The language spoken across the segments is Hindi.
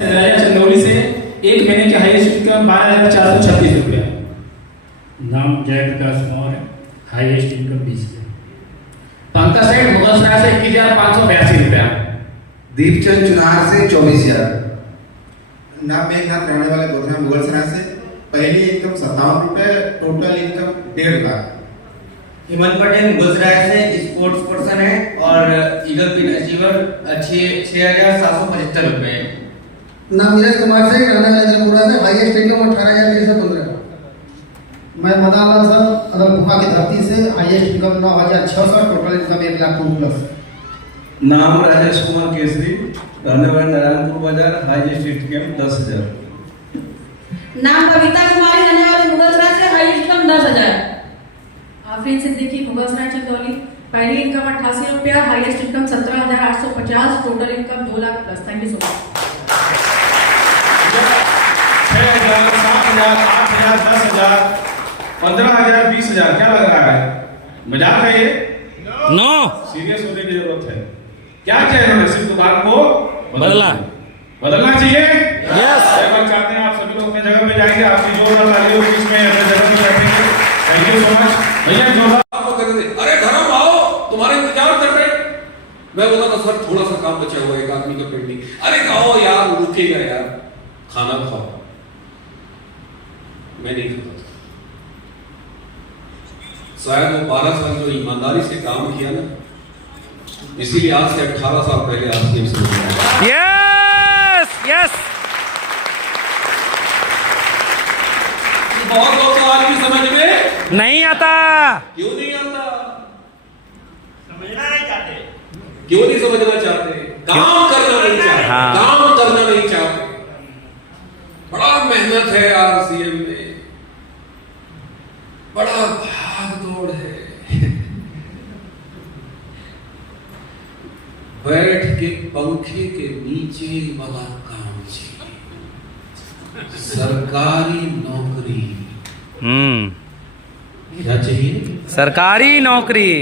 चंदौली से एक महीने की हाईएस्ट इनकम 12,436 रुपया। नाम जयप्रकाश कुमार है, हाईएस्ट इनकम 20 है। पंकज सेठ मुगलसराय से 21,582 रुपया। दीपचंद चुनार से 24,000। नाम मेघनाथ रहने वाले गोधरा मुगलसराय से पहली इनकम 57 रुपए, टोटल इनकम 1.5 लाख। हेमंत पटेल मुगलसराय से स्पोर्ट्स पर्सन है और ईगल पिन अचीवर 6,775 रुपए। नाम नीरज कुमार से रहने वाले जलपुरा से हाईएस्ट इनकम 18,315। मैं मदान सर अदलपुरा की धरती से highest income 9,600, total income 1 lakh plus. नाम राजेश कुमार केसरी, रहने वाले नारायणपुर बाजार, हाईएस्ट इनकम 10,000। नाम कविता कुमारी, रहने वाले मुगलसराय से, हाईएस्ट इनकम 10,000। आफरीन सिद्दीकी मुगलसराय चंदौली, पहली इनकम 88 रुपया, highest income 17,850, total income 2 lakh plus. Thank you so much. 6,000, 7,000, 8,000, 10,000, 15,000, 20,000। क्या लग रहा है? मजाक है ये? नो, सीरियस होने की जरूरत है। क्या चाहिए इन्होंने? सिर्फ बात को बदलना चाहिए। यस। चाहते हैं आप सभी लोग अपने जगह पे जाएंगे, आपकी जोरदार तालियों के बीच में अपने जगह पे बैठेंगे। थैंक यू सो मच भैया। जोरदार। अरे धर्म आओ, तुम्हारे इंतजार कर रहे। मैं बोला था सर थोड़ा सा काम बचा हुआ है, एक आदमी का पेंडिंग। अरे खाओ यार, रुकेगा यार, खाना खाओ। मैं नहीं खाता। शायद वो 12 साल जो ईमानदारी से काम किया ना, इसीलिए आज से 18 साल पहले आज के यस यस। बहुत लोग तो आज भी समझ में नहीं आता। क्यों नहीं आता? समझना नहीं चाहते। क्यों नहीं समझना चाहते? काम करना नहीं चाहते। हाँ। काम करना नहीं चाहते। बड़ा मेहनत है यार सीएम में, बड़ा भाग दौड़ है। बैठ के पंखे के नीचे वाला काम चाहिए, सरकारी नौकरी। क्या चाहिए? सरकारी नौकरी।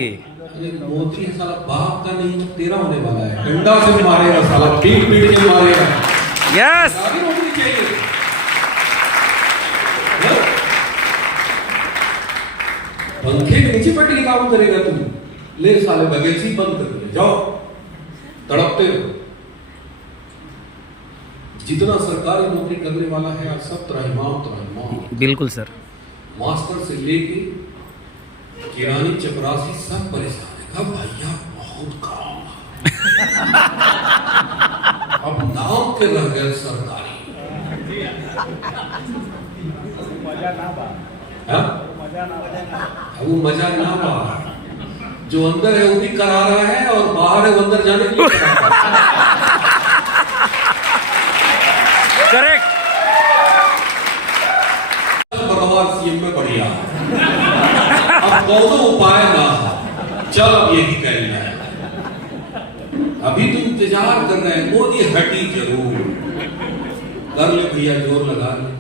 मोदी साला बाप का नहीं तेरा होने वाला है, डंडा से मारेगा साला, पीट पीट के मारेगा। यस। सरकारी नौकरी चाहिए। पंखे के नीचे बैठ के काम करेगा तुम? ले साले वैकेंसी बंद कर दे, जाओ तड़पते रहो। जितना सरकारी नौकरी करने वाला है आज सब त्राहिमाम। बिल्कुल सर। मास्टर से लेके किरानी चपरासी सब परेशान है। कब भैया बहुत काम है। अब नाम के रह गए सरकारी। वो मजा ना पा, जो अंदर है वो भी करा रहा है और बाहर है वो अंदर जाने के लिए करेक्ट। बगवार सीएम में बढ़िया। अब कौन उपाय ना चल, अब यही कहना है। अभी तो इंतजार कर रहे हैं, मोदी हटी जरूर। कर ले भैया, जोर लगा ले।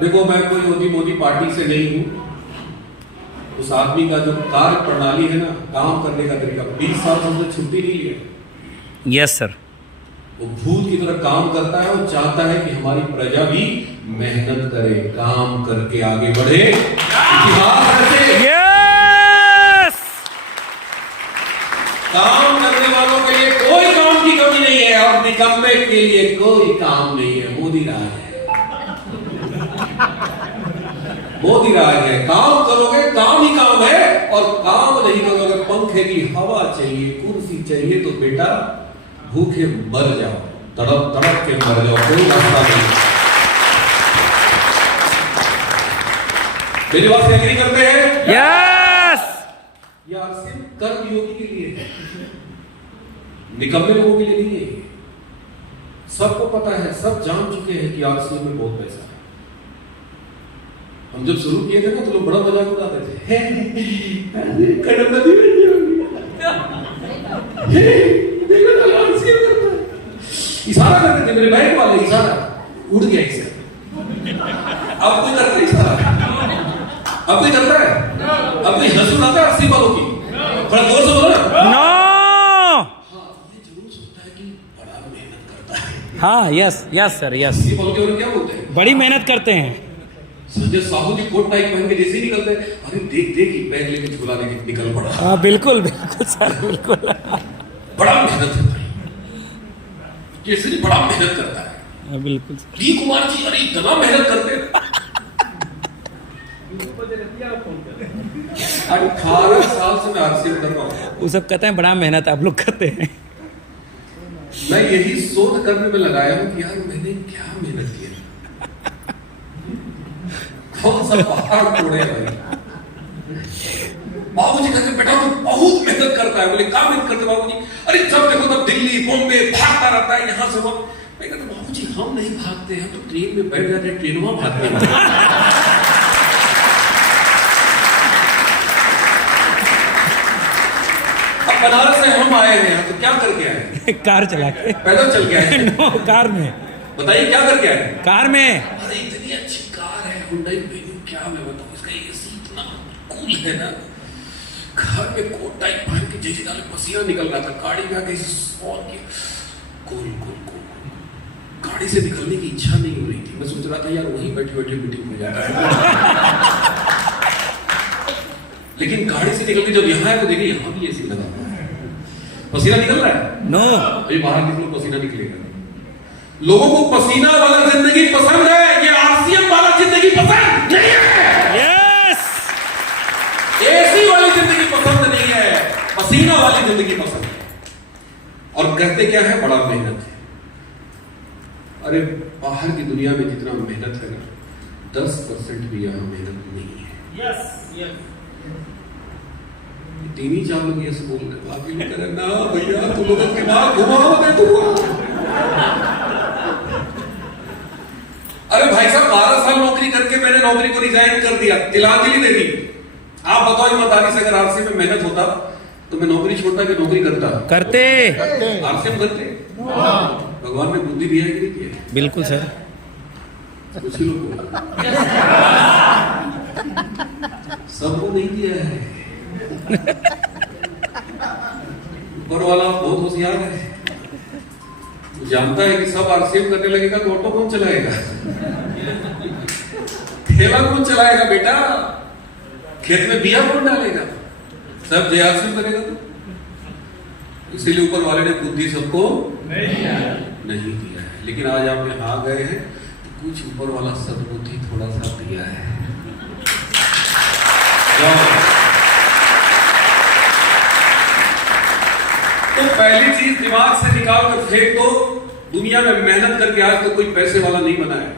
देखो मैं कोई मोदी पार्टी से नहीं हूं। उस आदमी का जो कार्य प्रणाली है ना, काम करने का तरीका, 20 साल से उसने छुट्टी नहीं है। Yes sir. वो भूत की तरह काम करता है और चाहता है कि हमारी प्रजा भी मेहनत करे, काम करके आगे बढ़े, इतिहास रचे। यस। काम करने वालों के लिए कोई काम की कमी नहीं है और निकम्मे के लिए कोई काम नहीं है। मोदी राज है, मोदी राज है। काम करोगे काम ही काम है, और काम नहीं करोगे पंखे की हवा चाहिए, कुर्सी चाहिए, तो बेटा भूखे मर जाओ, तड़प तड़प के मर जाओ, कोई रास्ता नहीं। मेरी बात से एग्री करते हैं? यस। यार सिर्फ कर्मयोगी के लिए है, निकम्मे लोगों के लिए नहीं है। सबको पता है, सब जान चुके हैं कि आरसीएम में बहुत पैसा है। हम जब शुरू किए थे ना तो लोग बड़ा मजाक उड़ाते थे। इशारा करते थे, मेरे बैंक वाले इशारा उड़ गया इसे। अब कोई करता है इशारा? अब कोई करता है? अब कोई हंसी उड़ाता है आरसीएम वालों की? थोड़ा जोर से बोलो ना। नो। हाँ यस यस सर यस, ये बोलते हो क्या बोलते हैं? बड़ी मेहनत करते हैं। संजय साहू जी कोट टाइप पहन के जैसे ही निकलते हैं, अरे देख देख ही बैग लेके झोला लेके निकल पड़ा। हाँ बिल्कुल बिल्कुल सर बिल्कुल। बड़ा मेहनत है भाई, केसरी बड़ा मेहनत करता है। हाँ, बिल्कुल डी कुमार जी अरे इतना मेहनत करते हैं। 18 साल से मैं आरसीएम कर रहा हूँ। वो सब कहते हैं बड़ा मेहनत आप लोग करते हैं। मैं यही शोध करने में लगाया हूँ कि यार मैंने क्या मेहनत की है, कौन सा पहाड़ तोड़े भाई। बाबूजी कहते बेटा तो बहुत मेहनत करता है। बोले क्या मेहनत करते बाबूजी? अरे जब देखो तब दिल्ली बॉम्बे भागता रहता है यहाँ से वहां। मैं कहता बाबूजी हम नहीं भागते, हम तो ट्रेन में बैठ जाते हैं, ट्रेन वहां भागते हैं। अब बनारस से हम आए हैं तो क्या करके आए? कार चला के, पैदल चल के आए। नो कार में। बताइए क्या करके आए? कार में। अरे इतनी अच्छी कार है हुंडई वेन्यू, क्या मैं बताऊं, इसका एसी इतना कूल है ना। घर में कोट टाइप पहन के जैसे डाले पसीना निकल रहा था, गाड़ी में आके सौ के कूल कूल कूल। गाड़ी से निकलने की इच्छा नहीं हो रही थी। मैं सोच रहा था यार वहीं बैठे बैठे मीटिंग हो जाए। लेकिन गाड़ी से निकल के जब यहाँ है तो देखिए यहाँ भी एसी लगा हुआ है। पसीना निकल रहा है? नो। अभी बाहर निकलो पसीना निकलेगा। लोगों को पसीना वाला जिंदगी पसंद है, ये आरसीएम वाला जिंदगी पसंद नहीं है। यस। एसी वाली जिंदगी पसंद नहीं है, पसीना वाली जिंदगी पसंद है। और कहते क्या है? बड़ा मेहनत है। अरे बाहर की दुनिया में जितना मेहनत है ना, 10% भी यहाँ मेहनत नहीं है। Yes yes. 3-4 लोग ये बोल रहे, बाकी लोग कह रहे ना भैया तुम लोगों के नाम घुमाओ दे तुमको। अरे भाई साहब 12 साल नौकरी करके मैंने नौकरी को रिजाइन कर दिया, तिलांजलि दे दी। आप बताओ ईमानदारी से अगर आरसीएम में मेहनत होता तो मैं नौकरी छोड़ता कि नौकरी करता? करते। आरसीएम करते। भगवान ने बुद्धि दिया है कि नहीं दिया? बिल्कुल सर। कुछ ही लोग सबको नहीं दिया है। ऊपर वाला बहुत होशियार है, जानता है कि सब आरसीएम करने लगेगा तो ऑटो कौन चलाएगा? ठेला कौन चलाएगा बेटा? खेत में बिया कौन डालेगा? सब जे आरसीएम करेगा तो। इसीलिए ऊपर वाले ने बुद्धि सबको नहीं दिया है। लेकिन आज आप यहाँ आ गए हैं तो कुछ ऊपर वाला सद्बुद्धि थोड़ा सा दिया है। तो पहली चीज दिमाग से निकाल कर फेंक दो, दुनिया में मेहनत करके आज तो कोई पैसे वाला नहीं बना है।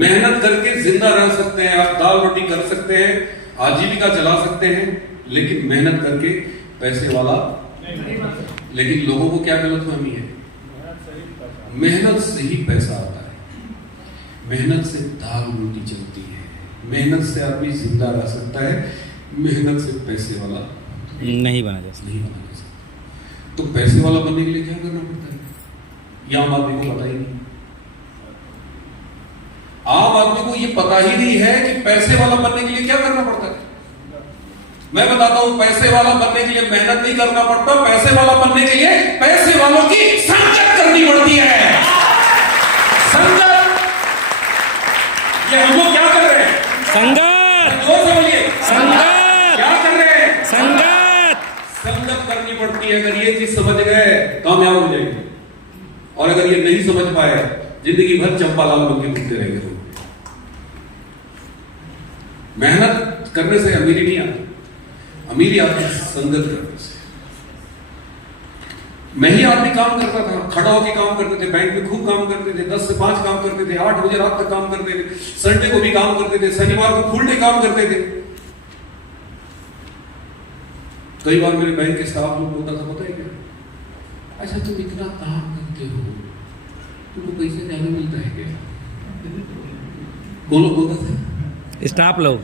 मेहनत करके जिंदा रह सकते हैं, आप दाल रोटी कर सकते हैं, आजीविका चला सकते हैं, लेकिन मेहनत करके पैसे वाला नहीं। लेकिन लोगों को क्या गलतफहमी है? मेहनत से ही पैसा आता है, मेहनत से दाल रोटी चलती है, मेहनत से आदमी जिंदा रह सकता है, मेहनत से पैसे वाला नहीं बना जा सकता। नहीं बना जा सकता। तो पैसे वाला बनने के लिए क्या करना पड़ता है? ये आम आदमी को पता ही नहीं। आम आदमी को ये पता ही नहीं है कि पैसे वाला बनने के लिए क्या करना पड़ता है। मैं बताता हूं, पैसे वाला बनने के लिए मेहनत नहीं करना पड़ता, पैसे वाला बनने के लिए पैसे वालों की संगत करनी पड़ती है। संगत। ये हम लोग क्या कर रहे हैं? संगत। जोर से बोलिए। संगत। क्या कर रहे हैं? संगत। संगत करनी पड़ती है। अगर ये चीज समझ गए कामयाब हो जाएंगे, और अगर ये नहीं समझ पाए जिंदगी भर चंपालाल बन के घूमते रहेंगे। मेहनत करने से अमीरी नहीं आती, अमीरी आती है संगत करने से। मैं ही आदमी काम करता था, खड़ा होकर काम करते थे, बैंक में खूब काम करते थे, 10 से 5 काम करते थे, 8 बजे रात तक काम करते थे, संडे को भी काम करते थे, शनिवार को फुल डे काम करते थे। कई बार मेरे बैंक के स्टाफ लोग बोलता था, पता है क्या, अच्छा तुम इतना काम करते हो, तुमको पैसे ज्यादा मिलता है क्या? कौन लोग बोलता था? स्टाफ लोग।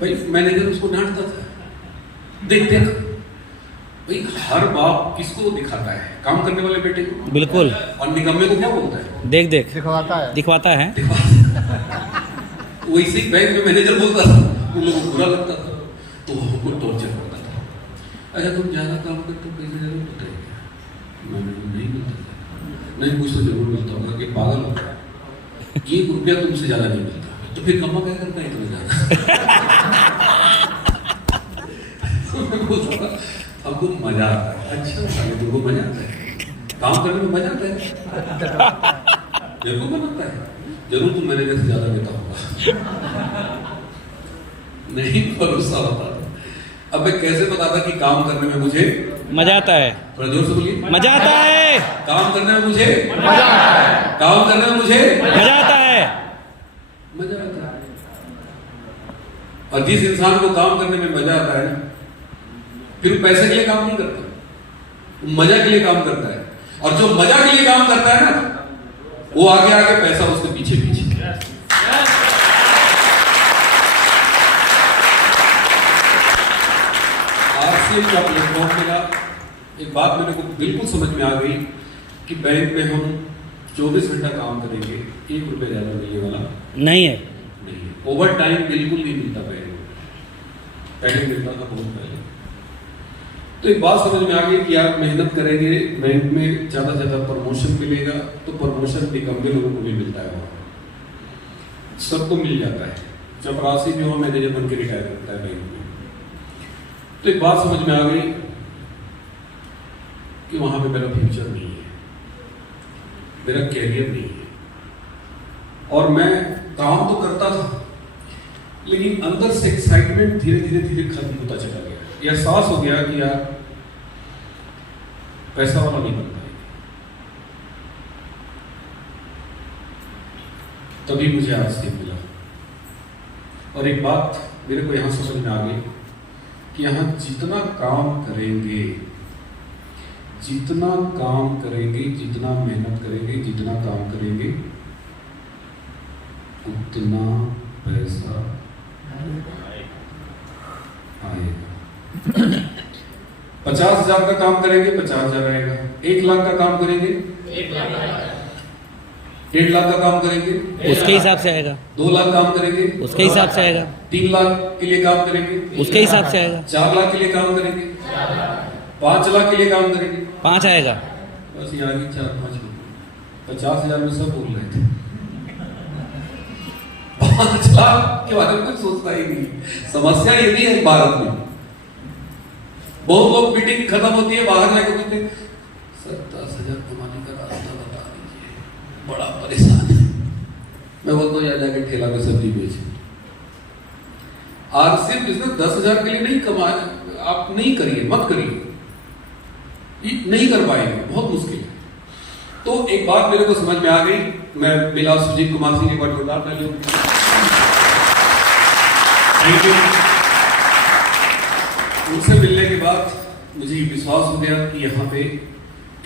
भाई मैनेजर उसको डांटता था, देख देख भाई, हर बाप किसको दिखाता है? काम करने वाले बेटे को। बिल्कुल। और निकम्मे को क्या बोलता है? देख देख दिखवाता है। दिखवाता है। वैसे बैंक में मैनेजर बोलता था, उन लोगों को बुरा लगता था, तो हमको टॉर्चर करता था। अच्छा तुम ज्यादा काम करते हो, पैसे जरूर मिलता है क्या? मैंने कहा, नहीं मिलता है। नहीं, कुछ तो जरूर मिलता होगा कि पागल हो गया, 1 रुपया तुमसे ज्यादा नहीं मिलता, तो फिर कमा क्या करता है इतना ज्यादा? हमको मजा आता है। अच्छा तुमको मजा आता है, काम करने में मजा आता है? मेरे को बनता है, जरूर तुम मेरे से ज्यादा देता होगा। नहीं भरोसा होता। अब मैं कैसे बताता कि काम करने में मुझे मजा आता है, थोड़ा जोर से बोलिए। मजा आता है, काम करने में मुझे मजा आता है, काम करने में मुझे मजा आता है। मजा आता है। और जिस इंसान को काम करने में मजा आता है ना, फिर पैसे के लिए काम नहीं करता, वो मजा के लिए काम करता है। और जो मजा के लिए काम करता है ना, वो आगे आगे पैसा उसके पीछे पीछे। आरसीएम का प्लेटफॉर्म मिला, एक बात मेरे को बिल्कुल समझ में आ गई कि बैंक में हम 24 घंटा काम करेंगे, 1 रुपया ज्यादा मिलने वाला नहीं है। नहीं है। ओवर टाइम बिल्कुल नहीं मिलता बैंक में, पहले मिलता था बहुत पहले। तो एक बात समझ में आ गई कि आप मेहनत करेंगे, बैंक में ज्यादा से ज्यादा प्रमोशन मिलेगा, तो प्रमोशन निकम्मे लोगों को भी मिलता है, वहां सबको मिल जाता है। चपरासी भी वहां मैनेजर बन के रिटायर करता है बैंक में। तो एक बात समझ में आ गई कि वहां पे मेरा फ्यूचर नहीं है, मेरा कैरियर नहीं है। और मैं काम तो करता था, लेकिन अंदर से एक्साइटमेंट धीरे धीरे धीरे खत्म होता चला गया। यह एहसास हो गया कि यार पैसा वाला नहीं बनता है। तभी मुझे आरसीएम मिला। और एक बात मेरे को यहां समझ में आ गई कि यहां जितना काम करेंगे, जितना मेहनत करेंगे, जितना काम करेंगे, उतना पैसा आएगा। 50,000 का काम करेंगे 50,000 आएगा, 1 लाख का काम करेंगे 1 लाख, 1.5 लाख का काम करेंगे उसके हिसाब से आएगा, 2 लाख काम करेंगे उसके हिसाब से आएगा, 3 लाख के लिए काम करेंगे उसके हिसाब से आएगा, 4 लाख के लिए काम करेंगे, 5 लाख के लिए काम करेंगे, 5 आएगा। बस ये आगे 4-5 लोग 50,000 में सब बोल रहे थे। 5 लाख के बारे में कुछ सोचता ही नहीं। समस्या ये भी है भारत में, बहुत लोग मीटिंग खत्म होती है, बाहर जाकर बोलते 10,000 कमाने का रास्ता बता दीजिए, बड़ा परेशान है। मैं बोलता हूँ यहाँ जाकर ठेला में सब्जी बेचे। आरसीएम बिजनेस 10,000 के लिए नहीं कमाए, आप नहीं करिए, मत करिए, नहीं कर पाएंगे, बहुत मुश्किल है। तो एक बात मेरे को समझ में आ गई, मैं मिला सुजीत कुमार सिंह, एक बार जोरदार तालियों। Thank you. उनसे मिलने के बाद मुझे विश्वास हो गया कि यहाँ पे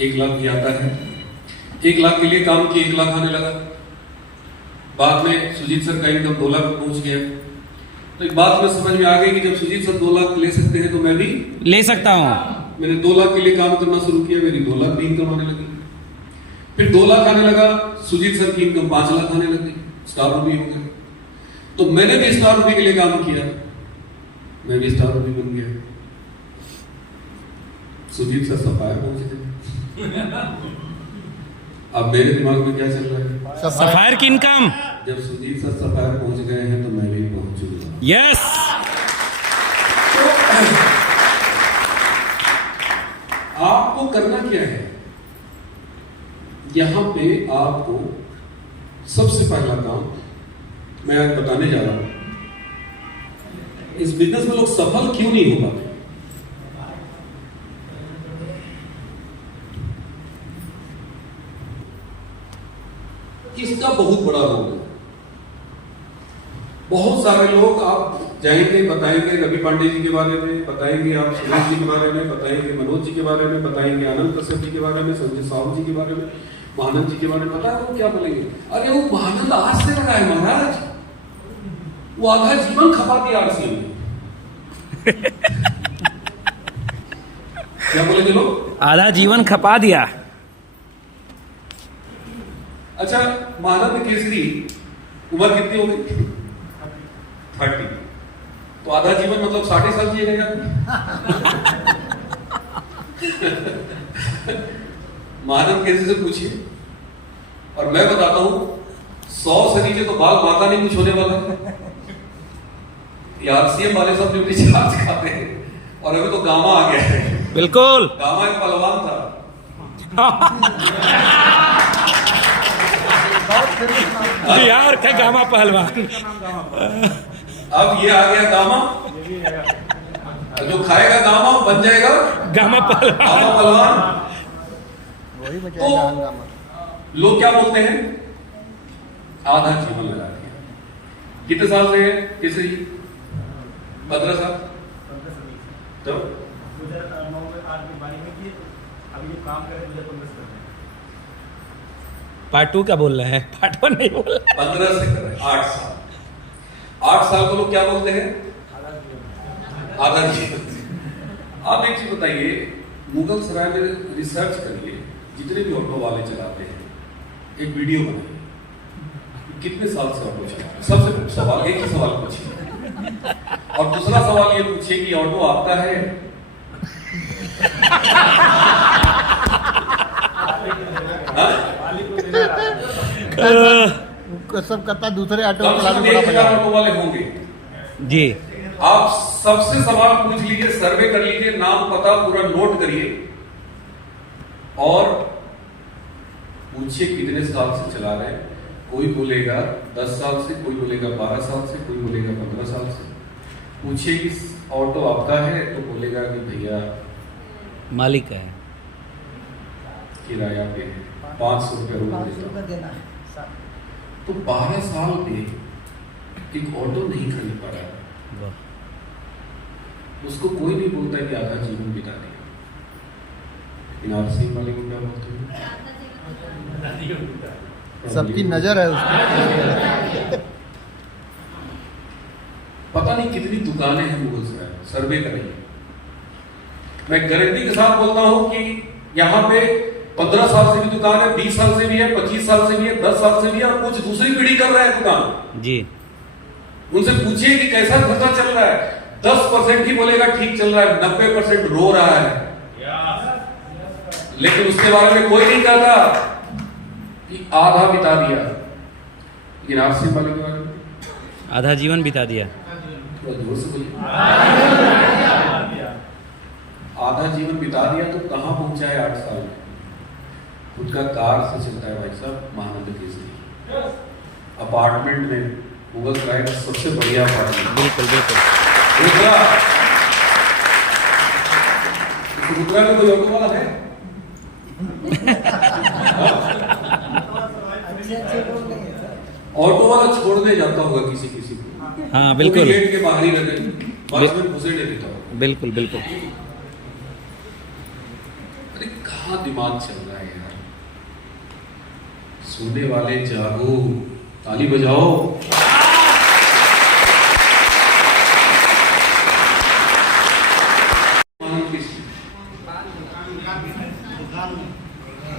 1 लाख भी आता है। 1 लाख के लिए काम किया, 1 लाख आने लगा। बाद में सुजीत सर का इनकम 2 लाख पहुंच गया। तो एक बात में समझ में आ गई कि जब सुजीत सर 2 लाख ले सकते हैं तो मैं भी ले सकता हूँ। मैंने 2 लाख के लिए काम करना शुरू किया, मेरी 2 लाख भी इनकम आने लगी। फिर 2 लाख आने लगा, सुजीत सर की इनकम 5 लाख आने लगी, स्टार रूपी हो गए। तो मैंने भी स्टार रूपी के लिए काम किया, मैं भी स्टार रूपी बन गया। सुजीत सर सफायर पहुंच गए। अब मेरे दिमाग में क्या चल रहा है? सफायर की इनकम। जब सुजीत सर सफायर पहुंच गए हैं तो मैं भी पहुंचूंगा। यस। आपको करना क्या है? यहां पे आपको सबसे पहला काम मैं आज बताने जा रहा हूं। इस बिजनेस में लोग सफल क्यों नहीं हो पाते? इसका बहुत बड़ा रोल है। बहुत सारे लोग आप जाएंगे, बताएंगे रवि पांडे जी के बारे में, बताएंगे आप सुरेश जी के बारे में, बताएंगे मनोज जी के बारे में, बताएंगे आनंद कश्यप जी के बारे में, संजय साहू जी के बारे में, महानंद जी के बारे में। पता है वो क्या बोलेंगे? अरे वो महानंद आज से लगा है महाराज, वो आधा जीवन खपा दिया आरसीएम में। क्या बोलेंगे लोग? आधा जीवन खपा दिया। अच्छा, महानंद केसरी उम्र कितनी हो गई? 30। तो आधा जीवन मतलब 60 साल जिएगा। मानव कैसे से पूछिए, और मैं बताता हूं 100 से नीचे तो बाल माता नहीं कुछ होने वाला। यार सीएम वाले सब ड्यूटी चार्ज खाते हैं, और अभी तो गामा आ गया है। बिल्कुल। गामा एक पहलवान था। यार क्या गामा पहलवान। अब ये आ गया गामा, जो खाएगा गामा बन जाएगा गामा पहलवान। गामा पहलवान। तो लोग क्या बोलते हैं, आधा जीवन लगा दिया। कितने साल से है किसी 15 साल, तो पार्ट 2 क्या बोल रहे हैं, पार्ट 1 नहीं बोल रहे। 15 से कर रहे हैं, 8 साल। 8 साल को लोग क्या बोलते हैं, आधा जीवन। आप एक चीज बताइए, मुगल सराय में रिसर्च करिए, जितने भी ऑटो वाले चलाते हैं एक वीडियो बनाइए कितने साल से ऑटो चला रहे हैं। सबसे सवाल, एक ही सवाल पूछिए, और दूसरा सवाल ये पूछिए कि ऑटो आपका है। सब करता दूसरे ऑटो कम से कम 1000 ऑटो वाले होंगे जी। आप सबसे सवाल पूछ लीजिए, सर्वे कर लीजिए, नाम पता पूरा नोट करिए, और पूछिए कितने साल से चला रहे हैं। कोई बोलेगा 10 साल से, कोई बोलेगा 12 साल से, कोई बोलेगा 15 साल से। पूछिए कि ऑटो आपका है, तो बोलेगा कि भैया मालिक है, किराया पे 500 रुपये रोज देता हूं। तो 12 साल में एक ऑटो नहीं खरीद पा रहा, उसको कोई नहीं बोलता कि आधा जीवन बिता दिया। लेकिन आरसी वाले को क्या बोलते हैं, सबकी नजर है उसको। पता नहीं कितनी दुकानें हैं मुगल सराय, सर्वे करिए। मैं गारंटी के साथ बोलता हूं कि यहाँ पे 15 साल से भी दुकान है, 20 साल से भी है, 25 साल से भी है, 10 साल से भी है, और कुछ दूसरी पीढ़ी कर रहा है दुकान जी। उनसे पूछिए कि कैसा खर्चा चल रहा है। 10% ही बोलेगा ठीक चल रहा है, 90% रो रहा है। लेकिन उसके बारे में कोई नहीं कहता कि आधा बिता दिया। लेकिन आरसी वाले के बारे में आधा जीवन बिता दिया। तो जोर से बोलिए, आधा जीवन बिता दिया तो कहां पहुंचा है 8 साल में। खुद का कार से चलता है भाई साहब, महानंद केसरी अपार्टमेंट में, मुगल सराय का सबसे बढ़िया अपार्टमेंट। बिल्कुल बिल्कुल। रुद्रा में कोई ऑटो वाला है? ऑटो वाला छोड़ने जाता होगा किसी किसी को। हाँ बिल्कुल। गेट के बाहर ही रहते, बस में घुसे नहीं देता होगा। बिल्कुल बिल्कुल। अरे कहाँ दिमाग चल रहा है यार। सोने वाले जागो, ताली बजाओ।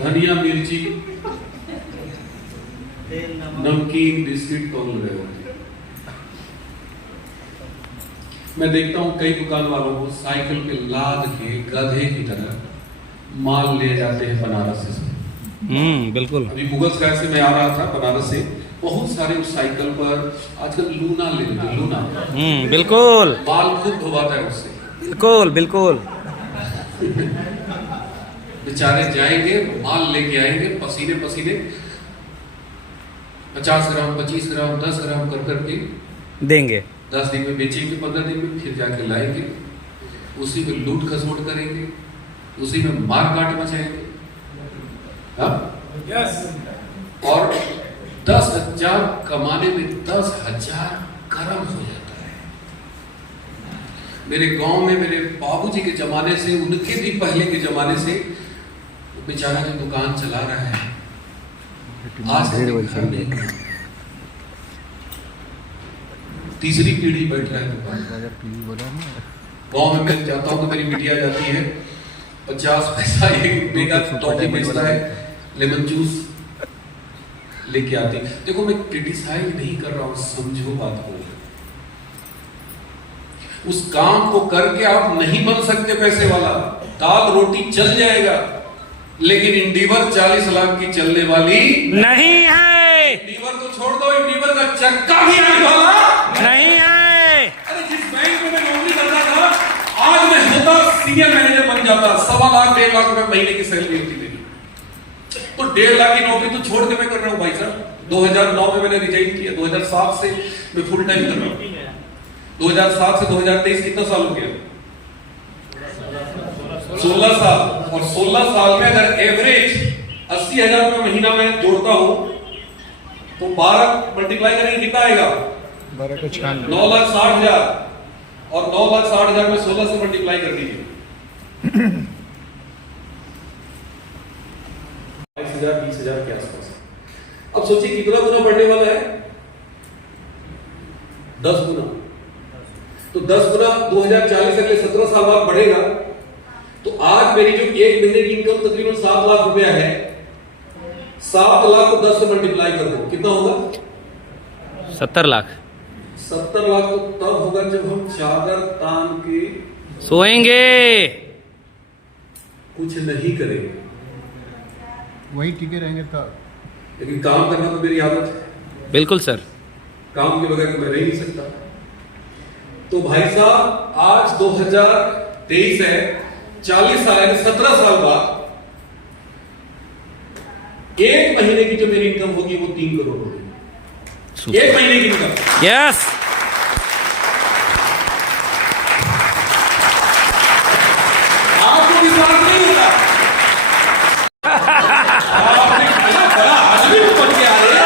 धनिया मिर्ची नमकीन बिस्किट तोल रहे होते। मैं देखता हूं कई दुकान वालों को साइकिल पे लाद के गधे की तरह माल ले जाते हैं बनारस से। बिल्कुल। अभी मुगल सराय से मैं आ रहा था बनारस से, बहुत सारे उस साइकिल पर आजकल लूना ले लेते, लूना। बिल्कुल। माल खुद धोवाता है उससे। बिल्कुल बिल्कुल। बेचारे जाएंगे, माल लेके आएंगे, पसीने पसीने 50 ग्राम 25 ग्राम 10 ग्राम कर करके देंगे। 10 दिन में बेचेंगे, 15 दिन में फिर जाके लाएंगे, उसी में लूट खसोट करेंगे, उसी में मार काट मचाएंगे। यस। और 10,000 कमाने में 10,000 कर्म हो जाता है। मेरे गांव में मेरे बाबूजी के जमाने से, उनके भी पहले के जमाने से बेचारा जो दुकान चला रहा है, आज तक घर नहीं बना। तीसरी पीढ़ी बैठ रहा है दुकान। गांव में मैं जाता हूं तो मेरी बिटिया जाती है, 50 पैसा 1 रुपए का टॉफी बेचता है, लेमन जूस लेके आती है। देखो मैं क्रिटिसाइज नहीं कर रहा हूं, समझो बात को। उस काम को करके आप नहीं बन सकते पैसे वाला, दाल रोटी चल जाएगा, लेकिन इंडीवर 40 लाख की चलने वाली नहीं है, इंडीवर तो छोड़ दो, इंडीवर का चक्का भी आने वाला नहीं है। अरे जिस बैंक में मैं नौकरी करता था, आज मैं होता सीनियर मैनेजर बन जाता, 1.25 लाख 1.5 लाख रुपए महीने की सैलरी होती मेरी। तो 1.5 लाख की नौकरी तो छोड़ के मैं कर रहा हूँ भाई साहब। 2009 में मैंने रिजाइन किया, 2007 से मैं फुल टाइम कर रहा हूँ। 2007 से 2023 कितना साल हो गया? 16 साल। और 16 साल में अगर एवरेज 80,000 रुपए महीना में जोड़ता हूं तो 12 मल्टीप्लाई करेंगे कितना आएगा? 9,60,000। और 9,60,000 में 16 से मल्टीप्लाई कर दीजिए, 22,000 20,000 के आसपास। अब सोचिए कितना गुना बढ़ने वाला है? 10 गुना। तो 10 गुना 2040 अगले 17 साल बाद बढ़ेगा। तो आज मेरी जो 1 महीने की इनकम तकरीबन 7 लाख रुपया है, 7 लाख को 10 से मल्टीप्लाई कर दो, कितना होगा? 70 लाख। 70 लाख तो तब होगा जब हम चादर तान के सोएंगे, कुछ नहीं करेंगे, वही टिके रहेंगे तब। लेकिन काम करना तो मेरी आदत है। बिल्कुल सर। काम के बगैर मैं रह नहीं सकता। तो भाई साहब आज 2023 है, 40 साल यानी 17 साल बाद 1 महीने की जो मेरी इनकम होगी वो 3 करोड़ होगी। 1 महीने की इनकम। यस। आपको विश्वास नहीं होता? आपने बड़ा आदमी बन के आ रहे हैं।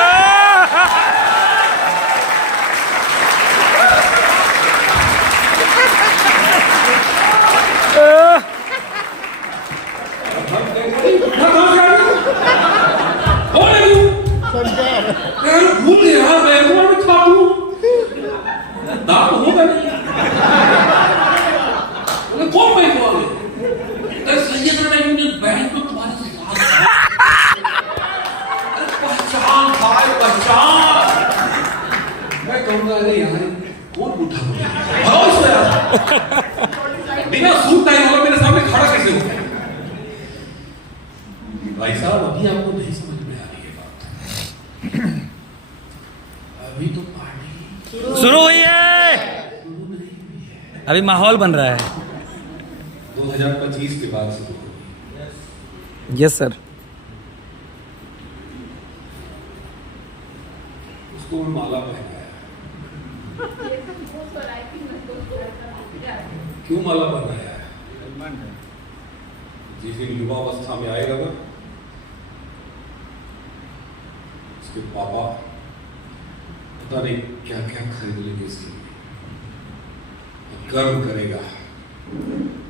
बिना सूट टाई वाला मेरे सामने खड़ा कैसे हो गया? भाई साहब अभी आपको नहीं समझ में आ रही है बात। अभी तो पार्टी शुरू हुई है, अभी माहौल बन रहा है। 2025 के बाद शुरू होगी। Yes sir. उसको मैं माला पहनाया। क्यों माला पहनाया है? जिस दिन युवा अवस्था में आएगा ना, उसके पापा पता नहीं क्या क्या खरीद लेंगे इसके लिए। गर्व करेगा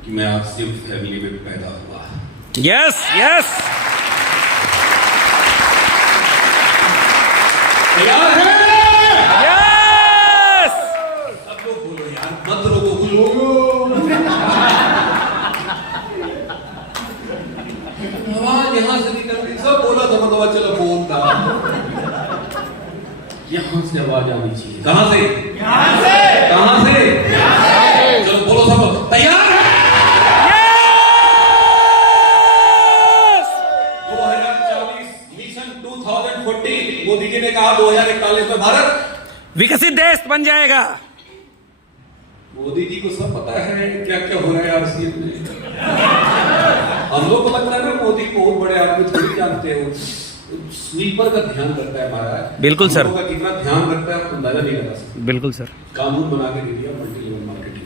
कि मैं आप सिर्फ फैमिली में पैदा हुआ। Yes yes. तैयार है? यस। सब लोग बोलो यार, मंत्रों को बोलो। आवाज यहां से निकल रही, सब बोला दबा चलो बोलता। यहां से आवाज आनी चाहिए। कहां से? यहां से। कहां से? यहां से। चलो बोलो सब, तैयार है? यस। 2040 मिशन 2040, मोदी जी ने कहा 2041 में भारत विकसित देश बन जाएगा। मोदी जी को सब पता है क्या क्या हो रहा है आरसीएम में। हम लोग को लगता है ना मोदी को बहुत बड़े आदमी थोड़ी जानते हो, स्वीपर का ध्यान रखता है महाराज। बिल्कुल सर। का कितना ध्यान रखता है आपको अंदाजा नहीं लगा सकते। बिल्कुल सर। कानून बना के दे दिया मल्टी लेवल मार्केटिंग।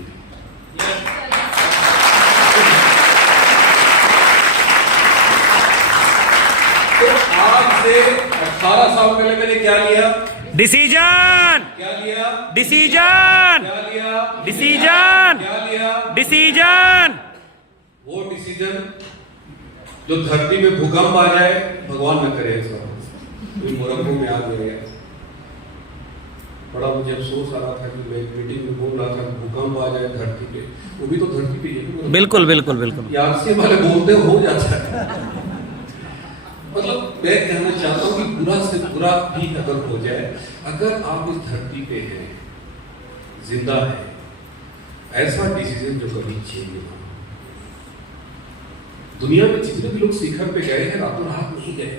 तो आज से 18 साल पहले मैंने क्या लिया? डिसीजन। क्या लिया? डिसीजन। क्या लिया? डिसीजन। क्या लिया? डिसीजन। वो डिसीजन जो धरती में भूकंप आ जाए, भगवान न करे ऐसा, कोई मोरंगों में आग लगे। बड़ा मुझे अफसोस आ रहा था कि मैं मीटिंग में बोल रहा था भूकंप आ जाए धरती पे, वो भी तो धरती पे है। बिल्कुल बिल्कुल बिल्कुल। यार से वाले बोलते हो जाता है। मतलब मैं कहना चाहता हूँ कि बुरा से बुरा भी अगर हो जाए, अगर आप इस धरती पे हैं, जिंदा है, ऐसा डिसीजन जो कभी चेंज ना हो। दुनिया में जितने भी लोग शिखर पे गए हैं रातों रात नहीं गए,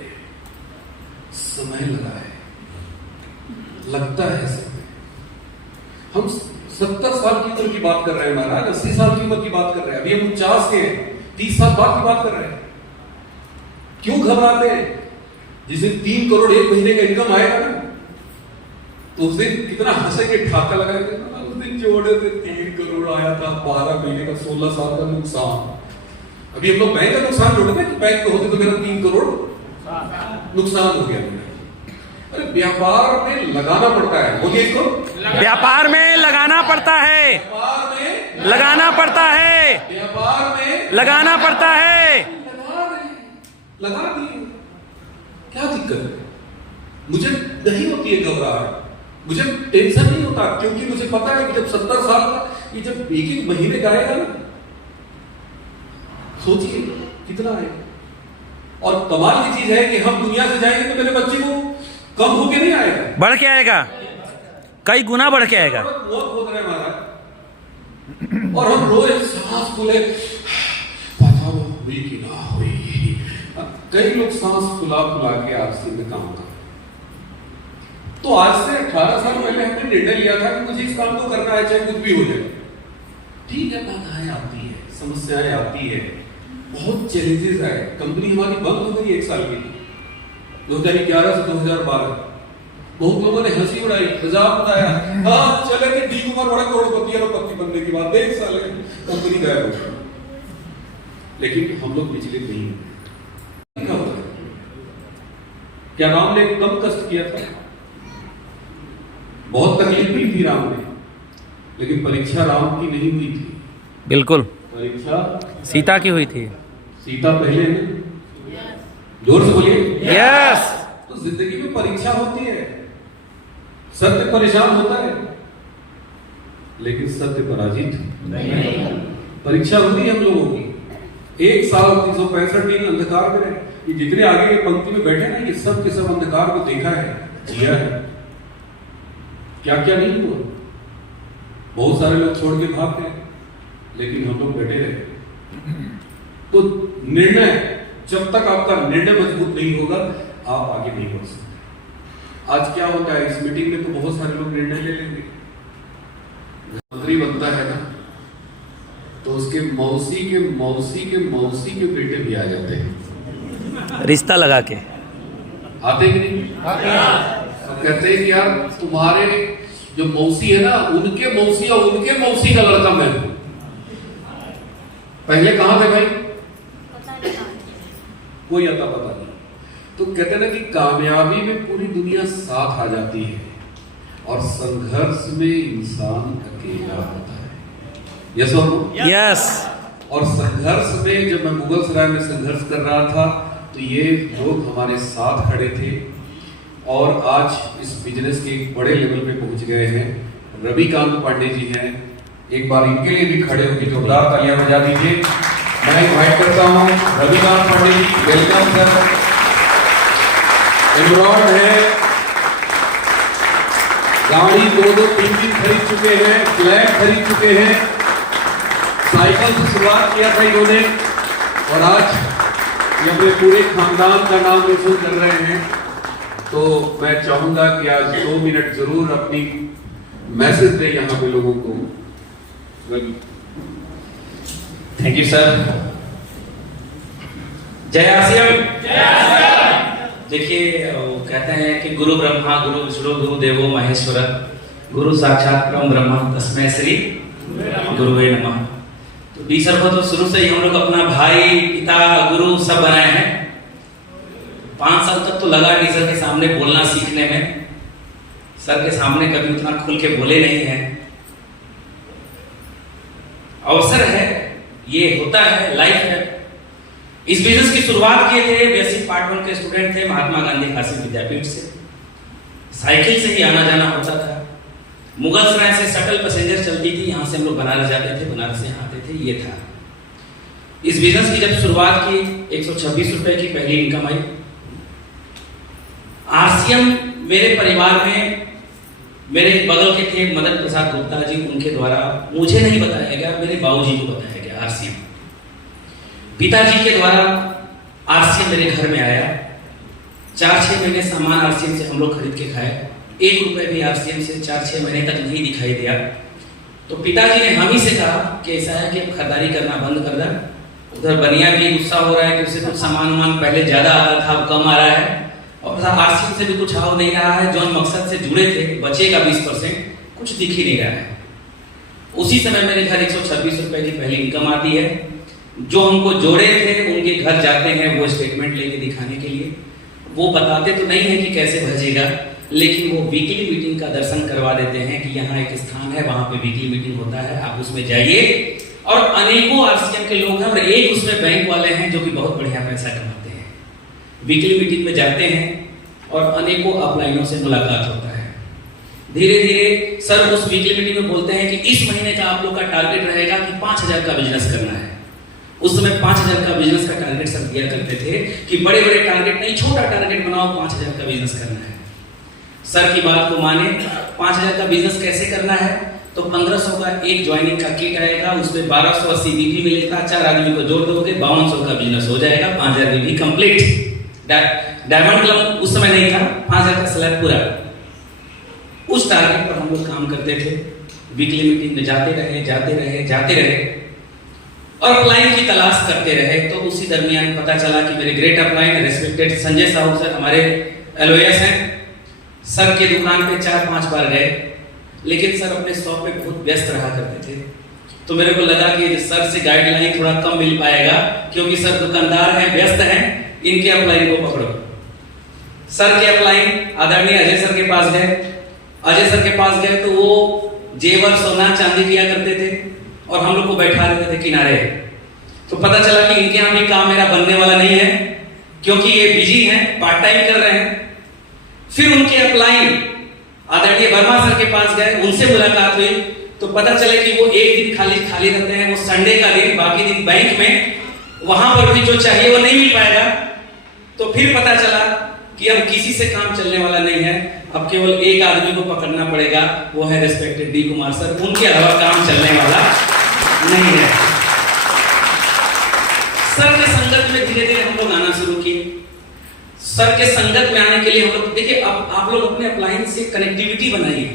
समय लगा है, लगता है समय। हम 70 साल की उम्र की बात कर रहे हैं महाराज, 80 साल की उम्र की बात कर रहे हैं, अभी हम 49 के 30 साल बाद की बात कर रहे हैं। क्यों घबराते हैं? जिस दिन 3 करोड़ 1 महीने का इनकम आएगा ना, तो उस दिन कितना हंसेंगे, ठाका लगाएंगे। उस दिन जोड़े थे 3 करोड़ आया था, 12 महीने का 16 साल का नुकसान। अभी हम लोग बैंक का नुकसान जोड़ते हैं कि बैंक में होते तो मेरा 3 करोड़ नुकसान हो गया। अरे व्यापार में लगाना पड़ता है, बोलिए इसको, व्यापार में लगाना पड़ता है, व्यापार में लगाना पड़ता है, व्यापार में लगाना पड़ता है। लगा दिए, क्या दिक्कत है? मुझे नहीं होती है घबराहट, मुझे टेंशन नहीं होता, क्योंकि मुझे पता है कि जब 70 साल का ये जब एक महीने का आएगा ना, सोचिए कितना है। और कमाल की चीज है कि हम दुनिया से जाएंगे तो मेरे बच्चे को कम होके नहीं आएगा, बढ़ के आएगा, कई गुना बढ़ के आएगा। बहुत खोद रहे महाराज, और हम रोज सांस फूले, पता हुई कि ना हुई। कई लोग सांस फुला फुला के आरसी में काम कर। तो आज से 18 साल पहले हमने निर्णय लिया था कि मुझे इस काम को करना है, चाहे कुछ भी हो जाए। ठीक है, बाधाएं आती है, समस्याएं आती है, बहुत चैलेंजेस आए। कंपनी हमारी बंद हो गई 1 साल के लिए, 2011 से 2012। बहुत लोगों ने हंसी उड़ाई, मजाक उड़ाया, हाँ चले कि डी कुमार बड़ा करोड़पति अरबपति बनने की बात, 1 साल कंपनी गायब हो गई। लेकिन हम लोग विचलित नहीं हुए। क्या राम ने कम कष्ट किया था? बहुत तकलीफ भी थी राम ने, लेकिन परीक्षा राम की नहीं हुई थी। बिल्कुल, परीक्षा सीता की हुई थी। सीता पहले है, जोर से बोलिए यस। तो जिंदगी में परीक्षा होती है, सत्य परेशान होता है, लेकिन सत्य पराजित नहीं। परीक्षा हुई हम लोगों की, 1 साल 365 दिन अंधकार में रहे। ये जितने आगे पंक्ति में बैठे ना, ये सब के सब अंधकार को देखा है, जिया है, क्या क्या नहीं हुआ। बहुत सारे लोग छोड़ के भाग गए, लेकिन हम लोग बैठे रहे। तो निर्णय, जब तक आपका निर्णय मजबूत नहीं होगा, आप आगे नहीं बढ़ सकते। आज क्या होता है, इस मीटिंग में तो बहुत सारे लोग निर्णय ले लेंगे। मंत्री बनता है ना, तो उसके मौसी के मौसी के मौसी के बेटे भी आ जाते हैं, रिश्ता लगा के आते ही नहीं। तो कहते हैं कि यार तुम्हारे जो मौसी है ना, उनके मौसी और उनके मौसी का लड़का मैं हूं। पहले कहां थे भाई? कोई अता पता नहीं। तो कहते हैं ना कि कामयाबी में पूरी दुनिया साथ आ जाती है, और संघर्ष में इंसान अकेला होता है। यस और नो? यस। और संघर्ष में जब मैं मुगल सराय में संघर्ष कर रहा था, तो ये लोग हमारे साथ खड़े थे, और आज इस बिजनेस के एक बड़े लेवल पे पहुंच गए हैं। रविकांत पांडे जी हैं, एक बार इनके लिए भी खड़े होकर जोरदार तालियां बजा दीजिए। मैं इनवाइट करता हूं रविकांत पांडे जी, वेलकम सर। एम्ब्रॉयड है, गाड़ी 2-2 3-3 खरीद चुके हैं, फ्लैट खरीद चुके हैं, साइकिल से शुरुआत किया था इन्होंने, और आज ये अपने पूरे खानदान का नाम रोशन कर रहे हैं। तो मैं चाहूंगा कि आज 2 मिनट जरूर अपनी मैसेज दें यहाँ पे लोगों को। Thank you sir. जय आसियम। देखिए, वो कहते हैं कि गुरु ब्रह्मा गुरु विष्णु गुरु देवो महेश्वर, गुरु साक्षात परम ब्रह्म तस्मै श्री गुरुवे नमः। तो डी सर को तो शुरू से ही हम लोग अपना भाई, पिता, गुरु सब बनाए हैं। 5 साल तक तो लगा डी सर के सामने बोलना सीखने में। सर के सामने कभी उतना खुल के बोले नहीं है। अवसर है, ये होता है, लाइफ है। इस बिजनेस की शुरुआत किए थे, बेसिक पार्ट 1 के स्टूडेंट थे, महात्मा गांधी काशी विद्यापीठ से। साइकिल से ही आना जाना होता था। मुगल सराय से शटल पैसेंजर चलती थी, यहाँ से हम लोग बनारस जाते थे, बनारस से यहाँ आते थे, ये था। इस बिजनेस की जब शुरुआत की, 126 रुपए की पहली इनकम आई। आरसीएम मेरे परिवार में मेरे बगल के थे मदन प्रसाद गुप्ता जी, उनके द्वारा मुझे नहीं बताया गया, मेरे बाबूजी को बताया गया आरसीएम। पिताजी के द्वारा आरसीएम मेरे घर में आया। 4-6 महीने सामान आरसीएम से हम लोग खरीद के खाए। 1 रुपए भी आरसीएम से 4-6 महीने तक नहीं दिखाई दिया। तो पिताजी ने हम ही से कहा कि ऐसा है कि अब खरीदारी करना बंद कर दे। उधर बनिया भी गुस्सा हो रहा है कि उससे कुछ सामान पहले ज्यादा आ रहा था, अब कम आ रहा है, और आरसीएम से भी कुछ आ नहीं रहा है। जो मकसद से जुड़े थे बचेगा 20%, कुछ दिख ही नहीं रहा है। उसी समय मेरे घर 126 रुपए की पहली इनकम आती है। जो हमको जोड़े थे उनके घर जाते हैं वो स्टेटमेंट लेके दिखाने के लिए। वो बताते तो नहीं है कि कैसे भेजेगा, लेकिन वो वीकली मीटिंग का दर्शन करवा देते हैं कि यहाँ एक स्थान है, वहां पे वीकली मीटिंग होता है, आप उसमें जाइए। और अनेकों आरसीएम के लोग हैं और एक उसमें बैंक वाले हैं जो कि बहुत बढ़िया पैसा कमाते हैं। वीकली मीटिंग में जाते हैं और अनेकों अपलाइनों से मुलाकात होता है। धीरे धीरे सर उस वीकली मीटिंग में बोलते हैं कि इस महीने का आप लोग का टारगेट रहेगा कि 5,000 का बिजनेस करना है। उस समय 5,000 का बिजनेस का टारगेट सर दिया करते थे कि बड़े बड़े टारगेट नहीं, छोटा टारगेट बनाओ, 5,000 का बिजनेस करना है। सर की बात को माने, 5,000 का बिजनेस कैसे करना है, तो 1500 का एक ज्वाइनिंग का किट आएगा, उसमें 1280 बीपी मिलेगा, 4 आदमी को जोड़ दोगे 5200 का बिजनेस हो जाएगा, 5000 बीपी कंप्लीट। डायमंड क्लब उस समय नहीं था, 5000 का स्लैब पूरा। उस टारगेट पर हम लोग काम करते थे। वीकली मीटिंग में जाते रहे और अपलाइन की तलाश करते रहे। तो उसी दरमियान पता चला कि मेरे great upline respected Sanjay Sahu sir हमारे एलओएस हैं। सर के दुकान पे 4-5 बार गए, लेकिन सर अपने शॉप पे बहुत व्यस्त रहा करते थे। तो मेरे को लगा कि सर से गाइडलाइन थोड़ा कम मिल पाएगा, क्योंकि सर दुकानदार हैं, व्यस्त हैं, इनके अपलाइन को पकड़ो। सर के अपलाइन आदरणीय अजय सर के पास गए। अजय सर के पास गए तो वो जेवर सोना चांदी किया करते थे और हम लोग को बैठा देते थे किनारे। तो पता चला कि इनके यहाँ भी काम मेरा बनने वाला नहीं है, क्योंकि ये बिजी हैं, पार्ट टाइम कर रहे हैं। फिर उनके अपलाइन आदरणीय वर्मा सर के पास गए, उनसे मुलाकात हुई तो पता चले कि वो एक दिन खाली रहते हैं, वो संडे का दिन, बाकी दिन बैंक में, वहां पर भी जो चाहिए वो नहीं मिल पाएगा। तो फिर पता चला कि अब किसी से काम चलने वाला नहीं है, अब केवल एक आदमी को पकड़ना पड़ेगा, वो है रेस्पेक्टेड डी कुमार सर। उनके अलावा काम चलने वाला नहीं है। सर के संगत में धीरे धीरे हम लोग आना शुरू किए। सर के संगत में आने के लिए हम लोग, देखिए अब आप लोग अपने अपलाइन से कनेक्टिविटी बनाइए।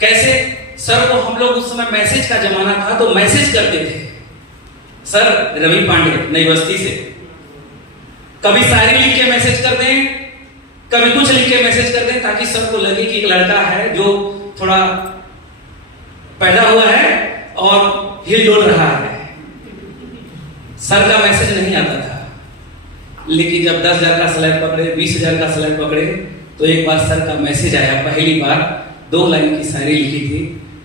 कैसे? सर को हम लोग उस समय मैसेज का जमाना था तो मैसेज करते थे। सर रवि पांडे नई बस्ती से कभी शायरी लिख के मैसेज कर दें, कभी कुछ लिख के मैसेज कर दें, ताकि सर को लगे कि एक लड़का है जो थोड़ा पैदा हुआ है और हिल-डोल रहा है। सर का मैसेज नहीं आता था, लेकिन जब 10,000 का स्लैब पकड़े, 20,000 का स्लैब पकड़े, तो एक बार सर का मैसेज आया। पहली बार 2 लाइन की शायरी लिखी थी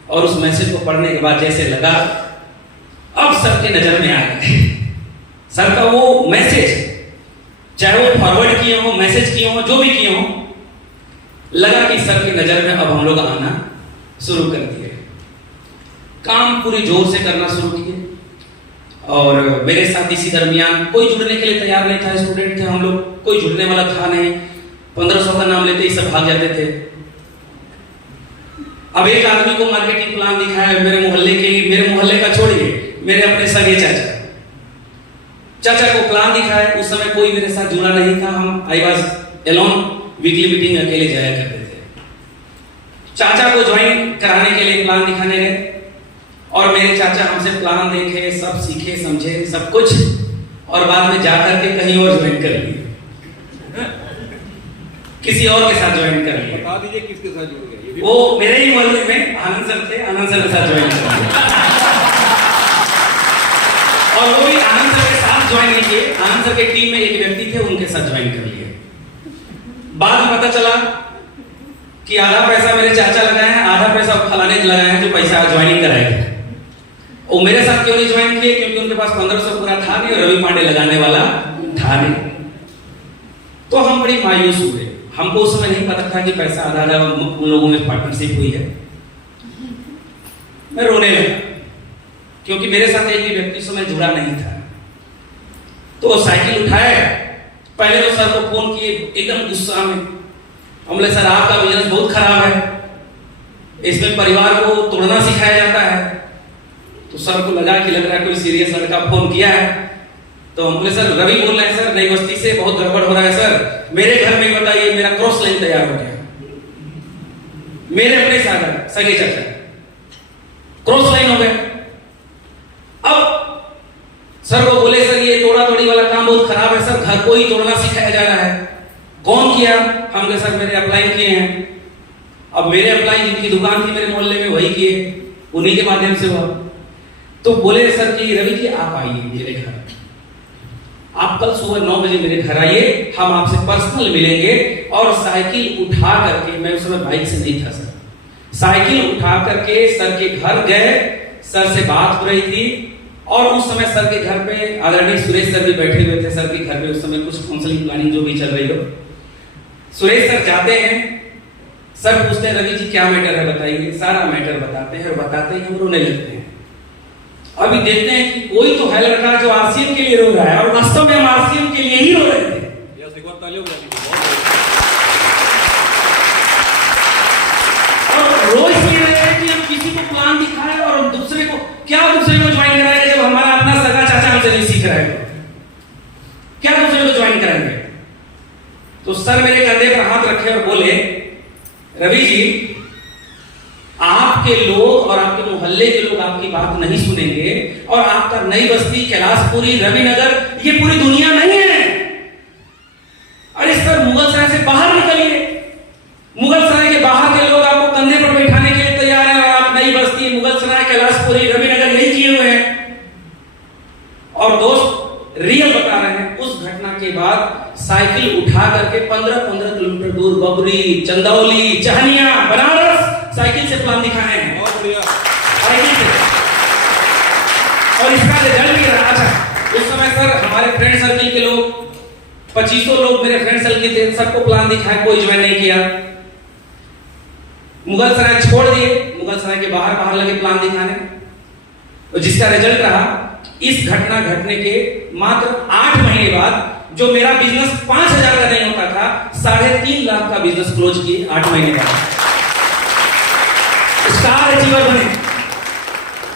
और उस मैसेज को पढ़ने के बाद जैसे लगा अब सर के नजर में आ गए। सर का वो मैसेज, चाहे वो फॉरवर्ड किए हो, मैसेज किए हो, जो भी किए हो, लगा कि सर की नजर में अब हम लोग आना शुरू कर दिए। काम पूरी जोर से करना शुरू किए और मेरे साथ इसी दरमियान कोई जुड़ने के लिए तैयार नहीं था। स्टूडेंट थे हम लोग, कोई जुड़ने वाला था नहीं। 1500 का नाम लेते ही सब भाग जाते थे। अब एक आदमी को मार्केटिंग प्लान दिखाया, मेरे मोहल्ले का छोड़िए, मेरे अपने सगे चाचा को प्लान दिखाया। उस समय कोई मेरे साथ जुड़ा नहीं था, हम I was alone, weekly meeting अकेले जाया करते थे। चाचा को ज्वाइन कराने के लिए प्लान दिखाने गए और मेरे चाचा हमसे प्लान देखे, सब सीखे, समझे सब कुछ, और बाद में जाकर के कहीं और ज्वाइन कर लिए, किसी और के साथ ज्वाइन कर लिए। बता दीजिए किसके साथ जुड़ गए? वो मेरे ही मोहल्ले में आनंद सर थे, आनंद सर के साथ ज्वाइन कर लिए। और वो भी आनंद सर के साथ ज्वाइन नहीं किए, आनंद सर के टीम में एक व्यक्ति थे, उनके साथ ज्वाइन कर लिए। बाद में पता चला कि आधा पैसा मेरे चाचा लगाए हैं, आधा पैसा फलाने लगाए हैं जो पैसा ज्वाइनिंग कराए थे। वो मेरे साथ क्यों नहीं ज्वाइन किए? क्योंकि उनके पास 1500 पूरा था नहीं और रवि पांडे लगाने वाला था नहीं। तो हम बड़ी मायूस हुए। हमको उस समय नहीं पता था कि पैसा आधा आधा उन लोगों में पार्टनरशिप हुई है। मैं रोने लगा, क्योंकि मेरे साथ एक भी व्यक्ति समय जुड़ा नहीं था। तो साइकिल उठाए, पहले तो सर को फोन किए एकदम गुस्सा में। हमले सर आपका बिजनेस बहुत खराब है, इसमें परिवार को तोड़ना सिखाया जाता है। तो सर को लगा कि लग रहा है कोई सीरियस लड़का फोन किया है। तो हम बोले सर रवि बोल रहे हैं सर, नई बस्ती से, बहुत गड़बड़ हो रहा है सर, मेरे घर में बताइए मेरा क्रॉस लाइन तैयार हो गया। मेरे अपने सागर सगे चाचा क्रॉस लाइन हो गया। अब सर वो बोले सर ये तोड़ा तोड़ी वाला काम बहुत खराब है सर, घर को ही तोड़ना सिखाया जा रहा है। कौन किया? हम कहे सर मेरे अपलाइन किए हैं। अब मेरे अपलाइन जिनकी दुकान थी मेरे मोहल्ले में वही किए, उन्हीं के माध्यम से हुआ। तो बोले सर कि रवि जी आप आइए मेरे घर, आप कल सुबह 9 बजे मेरे घर आइए, हम आपसे पर्सनल मिलेंगे। और साइकिल उठा करके, मैं उस समय बाइक से नहीं था सर, साइकिल उठा करके सर के घर गए, सर से बात हो रही थी। और उस समय सर के घर पे आदरणीय सुरेश सर भी बैठे हुए थे, सर के घर में उस समय कुछ काउंसलिंग प्लानिंग जो भी चल रही हो। सुरेश सर जाते हैं, सर पूछते हैं रवि जी क्या मैटर है बताइए, सारा मैटर बताते हैं और बताते ही हम रोने लगते हैं। अभी देखते हैं कि कोई तो है लड़का जो आरसीएम के लिए रो रहा है, और वास्तव में हम आरसीएम के लिए ही रो रहे थे। और रो इसलिए रहे थे कि हम किसी को प्लान दिखाए और दूसरे को ज्वाइन कराएंगे, जब हमारा अपना सगा चाचा हमसे नहीं सीख रहा है, क्या दूसरे को ज्वाइन कराएंगे? तो सर मेरे कंधे पर हाथ रखे और बोले रवि जी आपके लोग और आपके मोहल्ले के लोग आपकी बात नहीं सुनेंगे, और आपका नई बस्ती, कैलाशपुरी, रविनगर, ये पूरी दुनिया नहीं है। अरे सर मुगल सराय से बाहर निकलिए, मुगल सराय के बाहर के लोग आपको कंधे पर बैठाने के लिए तैयार है, और आप नई बस्ती, मुगल सराय, कैलाशपुरी, रविनगर यही किए हुए हैं। और दोस्त रियल बता रहे हैं, उस घटना के बाद साइकिल उठा करके 15-15 किलोमीटर दूर बबरी, चंदौली, चहनिया, बनारस साइकिल से प्लान दिखाए हैं। साइकिल से। और इसका रिजल्ट भी रहा। अच्छा उस समय सर हमारे फ्रेंड सर्किल के लोग 2500 लोग मेरे फ्रेंड सर्किल थे, सबको प्लान दिखाया, कोई ज्वाइन नहीं किया। मुगल सराय छोड़ दिए, मुगल सराय के बाहर लगे प्लान दिखाने, तो जिसका रिजल्ट रहा, इस घटना घटने के मात्र 8 महीने बाद जो मेरा बिजनेस 5000 का नहीं होता था, 3.5 लाख का बिजनेस क्लोज किए 8 महीने बाद। स्टार अचीवर बने,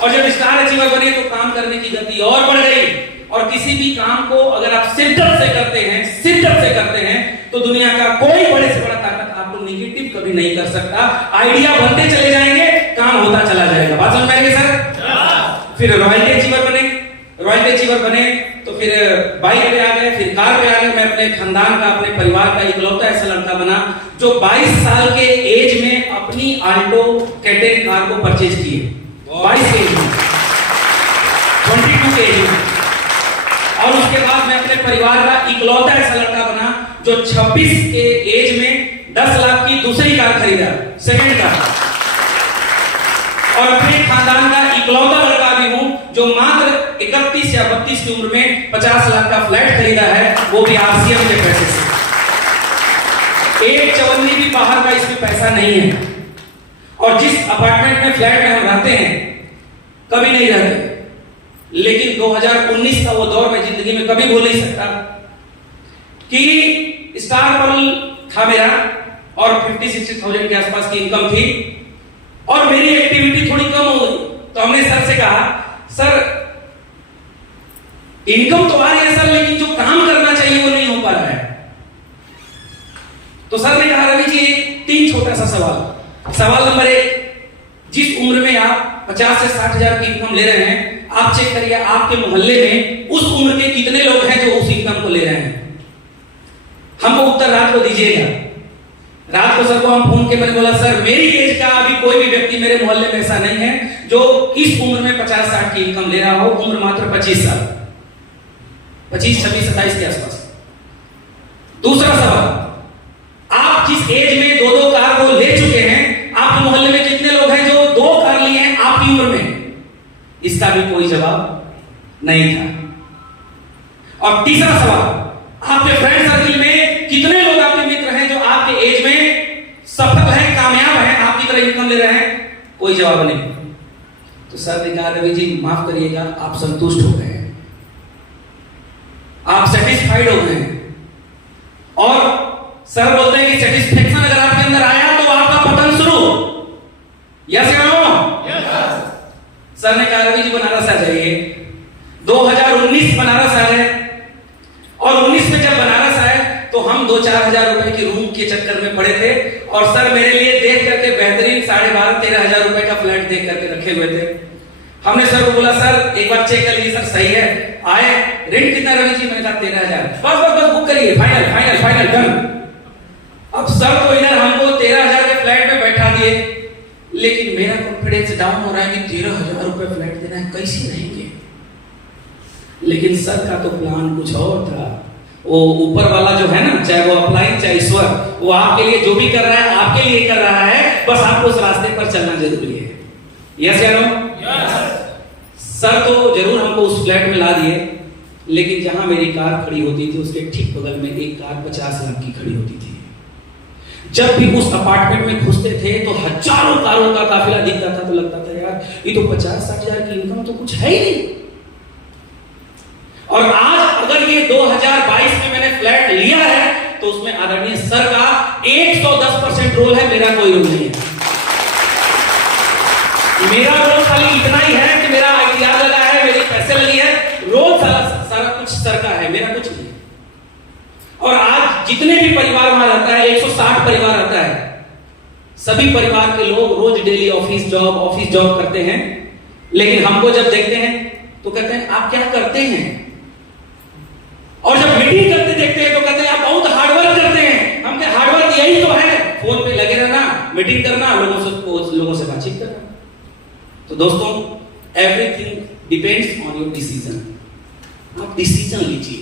और जब स्टार अचीवर बने तो काम करने की गति और बढ़ गई। और किसी भी काम को अगर आप शिद्दत से करते हैं तो दुनिया का कोई बड़े से बड़ा ताकत आपको निगेटिव कभी नहीं कर सकता। आइडिया बनते चले जाएंगे, काम होता चला जाएगा। बात समझ में आएगी सर? फिर रॉयल्टी अचीवर बने तो फिर बाइक पे आ गए, फिर कार पे आ गए। मैं अपने खानदान का, अपने परिवार का इकलौता ऐसा लड़का बना जो 22 साल के एज में अपनी आल्टो कैटेन कार को परचेज किए। 22 के एज में, 22 के एज में। और उसके बाद मैं अपने परिवार का इकलौता ऐसा लड़का बना जो 26 के एज में 10 लाख की दूसरी कार खरीदा, सेकंड कार। और अपने खानदान का इकलौता लड़का भी हूं जो मात्र 31 या 32 की उम्र में 50 लाख का फ्लैट खरीदा है, वो भी आरसीएम के पैसे से। एक चवन्नी भी बाहर का इसमें पैसा नहीं है। और जिस अपार्टमेंट में, फ्लैट में हम रहते हैं, कभी नहीं रहते, लेकिन 2019 का वो दौर मैं जिंदगी में कभी भूल नहीं सकता कि स्टार पर्ल था मेरा, और 50-60 थाउजेंड के आसपास की इनकम थी, और मेरी एक्टिविटी थोड़ी कम हो गई। तो हमने सर से कहा, सर इनकम तो आ रही है सर, लेकिन जो काम करना चाहिए वो नहीं हो पा रहा है। तो सर ने कहा रवि जी 3 छोटा सा सवाल नंबर 1, जिस उम्र में आप 50 से 60 हजार की इनकम ले रहे हैं, आप चेक करिए आपके मोहल्ले में उस उम्र के कितने लोग हैं जो उस इनकम को ले रहे हैं। हमको उत्तर रात को दीजिएगा। रात को सर को हम फोन के, मैंने बोला सर मेरी एज का अभी कोई भी व्यक्ति मेरे मोहल्ले में ऐसा नहीं है जो इस उम्र में 50-60 की इनकम ले रहा हो। उम्र मात्र 25 साल, 25, 26, 27 के आसपास। दूसरा सवाल, आप जिस एज में 2-2 कार को ले चुके हैं, आपके मोहल्ले में कितने लोग हैं जो 2 कार लिए हैं आपकी उम्र में? इसका भी कोई जवाब नहीं था। और तीसरा सवाल, आपके फ्रेंड सर्किल में कितने लोग आपके मित्र हैं जो आपके एज में सफल हैं, कामयाब हैं, आपकी तरह इनकम ले रहे हैं? कोई जवाब नहीं। तो सर ने कहा रवि जी माफ करिएगा, आप संतुष्ट हो गए हैं, आप सेटिस्फाइड हो गए हैं। और सर बोलते हैं कि सेटिस्फेक्शन अगर आपके अंदर आया तो आपका पतन शुरू। यस या नो? सर ने कहा रवि जी बनारस आ जाइए। 2019 बनारस आ गए। के चक्कर में पड़े थे और सर मेरे लिए देख करके बेहतरीन 12,500-13,000 रुपए का फ्लैट देख करके रखे हुए थे। हमने सर को बोला सर एक बार चेक कर लीजिए सर सही है। आए, रेंट कितना रवि जी? मैंने कहा 13,000। बस बुक करिए, फाइनल डन। अब सर तो इधर हमको 13,000 के फ्लैट में बैठा दिए, लेकिन मेरा कॉन्फिडेंस डाउन हो रहा है कि 13,000 रुपए फ्लैट देना है, कैसे रहेंगे। लेकिन सर का तो प्लान कुछ और था। वो ऊपर वाला जो है ना, चाहे वो अपलाइन चाहे ईश्वर, वो आपके लिए जो भी कर रहा है आपके लिए कर रहा है, बस आपको उस रास्ते पर चलना जरूरी है। यस या नो? सर तो जरूर हमको उस फ्लैट में ला दिए, लेकिन जहां मेरी कार खड़ी होती थी उसके ठीक बगल में एक कार 50 लाख की खड़ी होती थी। जब भी उस अपार्टमेंट में घुसते थे तो हजारों कारों का काफिला दिखता था, तो लगता था यार ये तो 50-60 हजार की इनकम तो कुछ है ही नहीं। और आज अगर ये 2022 में मैंने फ्लैट लिया है तो उसमें आदरणीय सर का 110% रोल है, मेरा कोई रोल नहीं है। मेरा रोल खाली इतना ही है कि मेरा आइडिया लगा है, मेरी पैसे लगी है, रोल सारा कुछ सर का है, मेरा कुछ नहीं। और आज जितने भी परिवार वहां रहता है, 160 परिवार रहता है, सभी परिवार के लोग रोज डेली ऑफिस जॉब करते हैं, लेकिन हमको जब देखते हैं तो कहते हैं आप क्या करते हैं। और जब मीटिंग करते देखते हैं तो कहते हैं आप बहुत हार्डवर्क करते हैं। हम कहते हार्डवर्क यही तो है, फोन पे लगे रहना, मीटिंग करना, लोगों से बातचीत करना। तो दोस्तों, everything depends on your decision. आप डिसीजन लीजिए।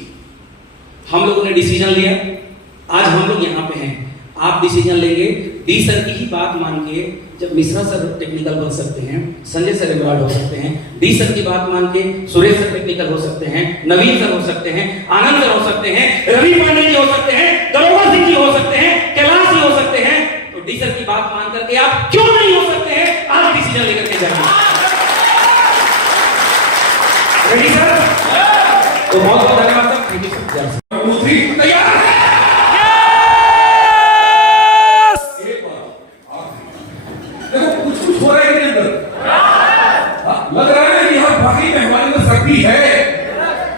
हम लोगों ने डिसीजन लिया, आज हम लोग यहाँ पे हैं। आप डिसीजन लेंगे, डी सर की ही बात मान के, जब मिश्रा सर टेक्निकल बन सकते हैं, संजय सर एवार्ड हो सकते हैं, डी सर की बात मान के सुरेश सर टेक्निकल हो सकते हैं, नवीन सर हो सकते हैं, आनंद सर हो सकते हैं, रवि पांडे जी हो सकते हैं, दरोगा सिंह जी हो सकते हैं, कैलाश जी हो सकते हैं, तो डी सर की बात मान करके आप क्यों नहीं हो सकते हैं? आज डिसीजन लेकर के जाइए। Ready sir? तो बहुत बहुत धन्यवाद सर। Thank you sir. 1 2 3 तैयार है। देखो कुछ हो रहा है इसके अंदर, लग रहा है कि यहाँ बाकी मेहमानी में शक्ति है।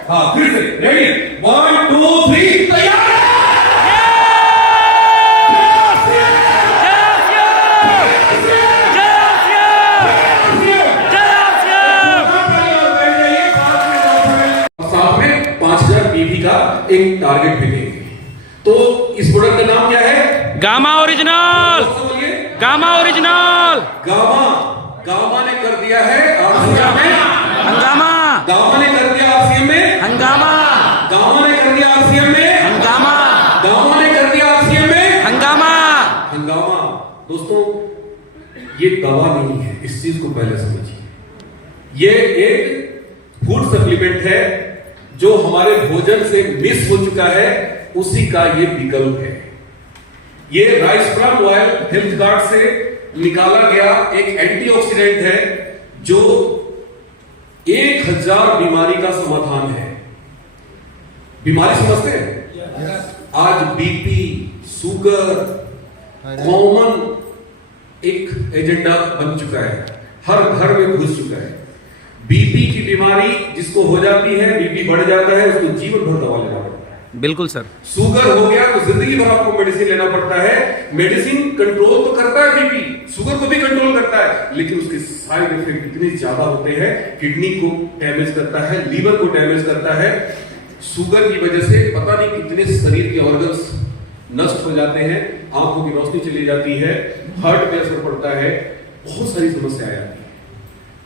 हाँ, फिर से रेडी 1 2 3 तैयार। साथ में 5,000 बीवी का एक टारगेट भी देंगे। तो इस प्रोडक्ट का नाम क्या है? Gamma original. Gamma original. Gamma ने कर दिया है आरसीएम में हंगामा। गामा ने कर दिया आरसीएम में हंगामा। गामा ने कर दिया आरसीएम में हंगामा। गामा ने कर दिया आरसीएम में हंगामा। हंगामा। दोस्तों, ये दवा नहीं है, इस चीज को पहले समझिए। ये एक फूड सप्लीमेंट है जो हमारे भोजन से मिस हो चुका है, उसी का ये विकल्प है। ये rice bran oil health card से निकाला गया एक एंटीऑक्सीडेंट है जो 1000 बीमारी का समाधान है। बीमारी समझते हैं? आज बीपी, शुगर कॉमन एक एजेंडा बन चुका है, हर घर में घुस चुका है। बीपी की बीमारी जिसको हो जाती है, बीपी बढ़ जाता है, उसको जीवन भर दवा लेना पड़ता है। बिल्कुल सर। शुगर हो गया तो जिंदगी भर आपको मेडिसिन लेना पड़ता है। मेडिसिन कंट्रोल तो करता है बीपी, शुगर को भी कंट्रोल करता है, लेकिन उसके साइड इफेक्ट इतने ज्यादा होते हैं, किडनी को डैमेज करता है, लीवर को डैमेज करता है। शुगर की वजह से पता नहीं कितने शरीर के ऑर्गन्स नष्ट हो जाते हैं, आंखों की रोशनी चली जाती है, हार्ट पे असर पड़ता है, बहुत सारी समस्याएं आती है।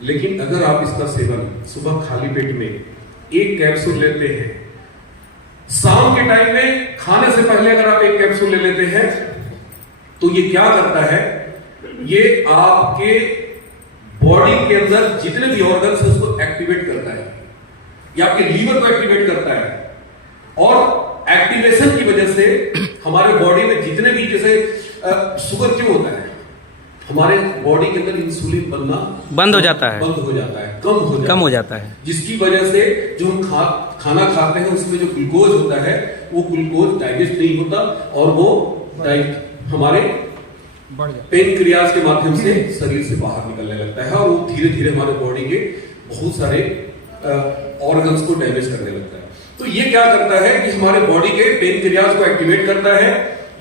लेकिन अगर आप इसका सेवन सुबह खाली पेट में एक कैप्सूल लेते हैं, शाम के टाइम में खाने से पहले अगर आप एक कैप्सूल ले लेते हैं, तो ये क्या करता है? ये आपके बॉडी के अंदर जितने भी ऑर्गन्स हैं उसको एक्टिवेट करता है, ये आपके लीवर को एक्टिवेट करता है। और एक्टिवेशन की वजह से हमारे बॉडी में जितने भी, जैसे शुगर क्यों होता है, हमारे बॉडी के अंदर इंसुलिन बनना बंद हो जाता है, कम हो जाता है, जिसकी वजह से जो हम खाना खाते हैं उसमें जो ग्लूकोज होता है वो ग्लूकोज डाइजेस्ट नहीं होता और वो हमारे पेनक्रियाज के माध्यम से शरीर से बाहर निकलने लगता है और वो धीरे धीरे हमारे बॉडी के बहुत सारे ऑर्गन्स को डैमेज करने लगता है। तो ये क्या करता है कि हमारे बॉडी के पेनक्रियाज को एक्टिवेट करता है,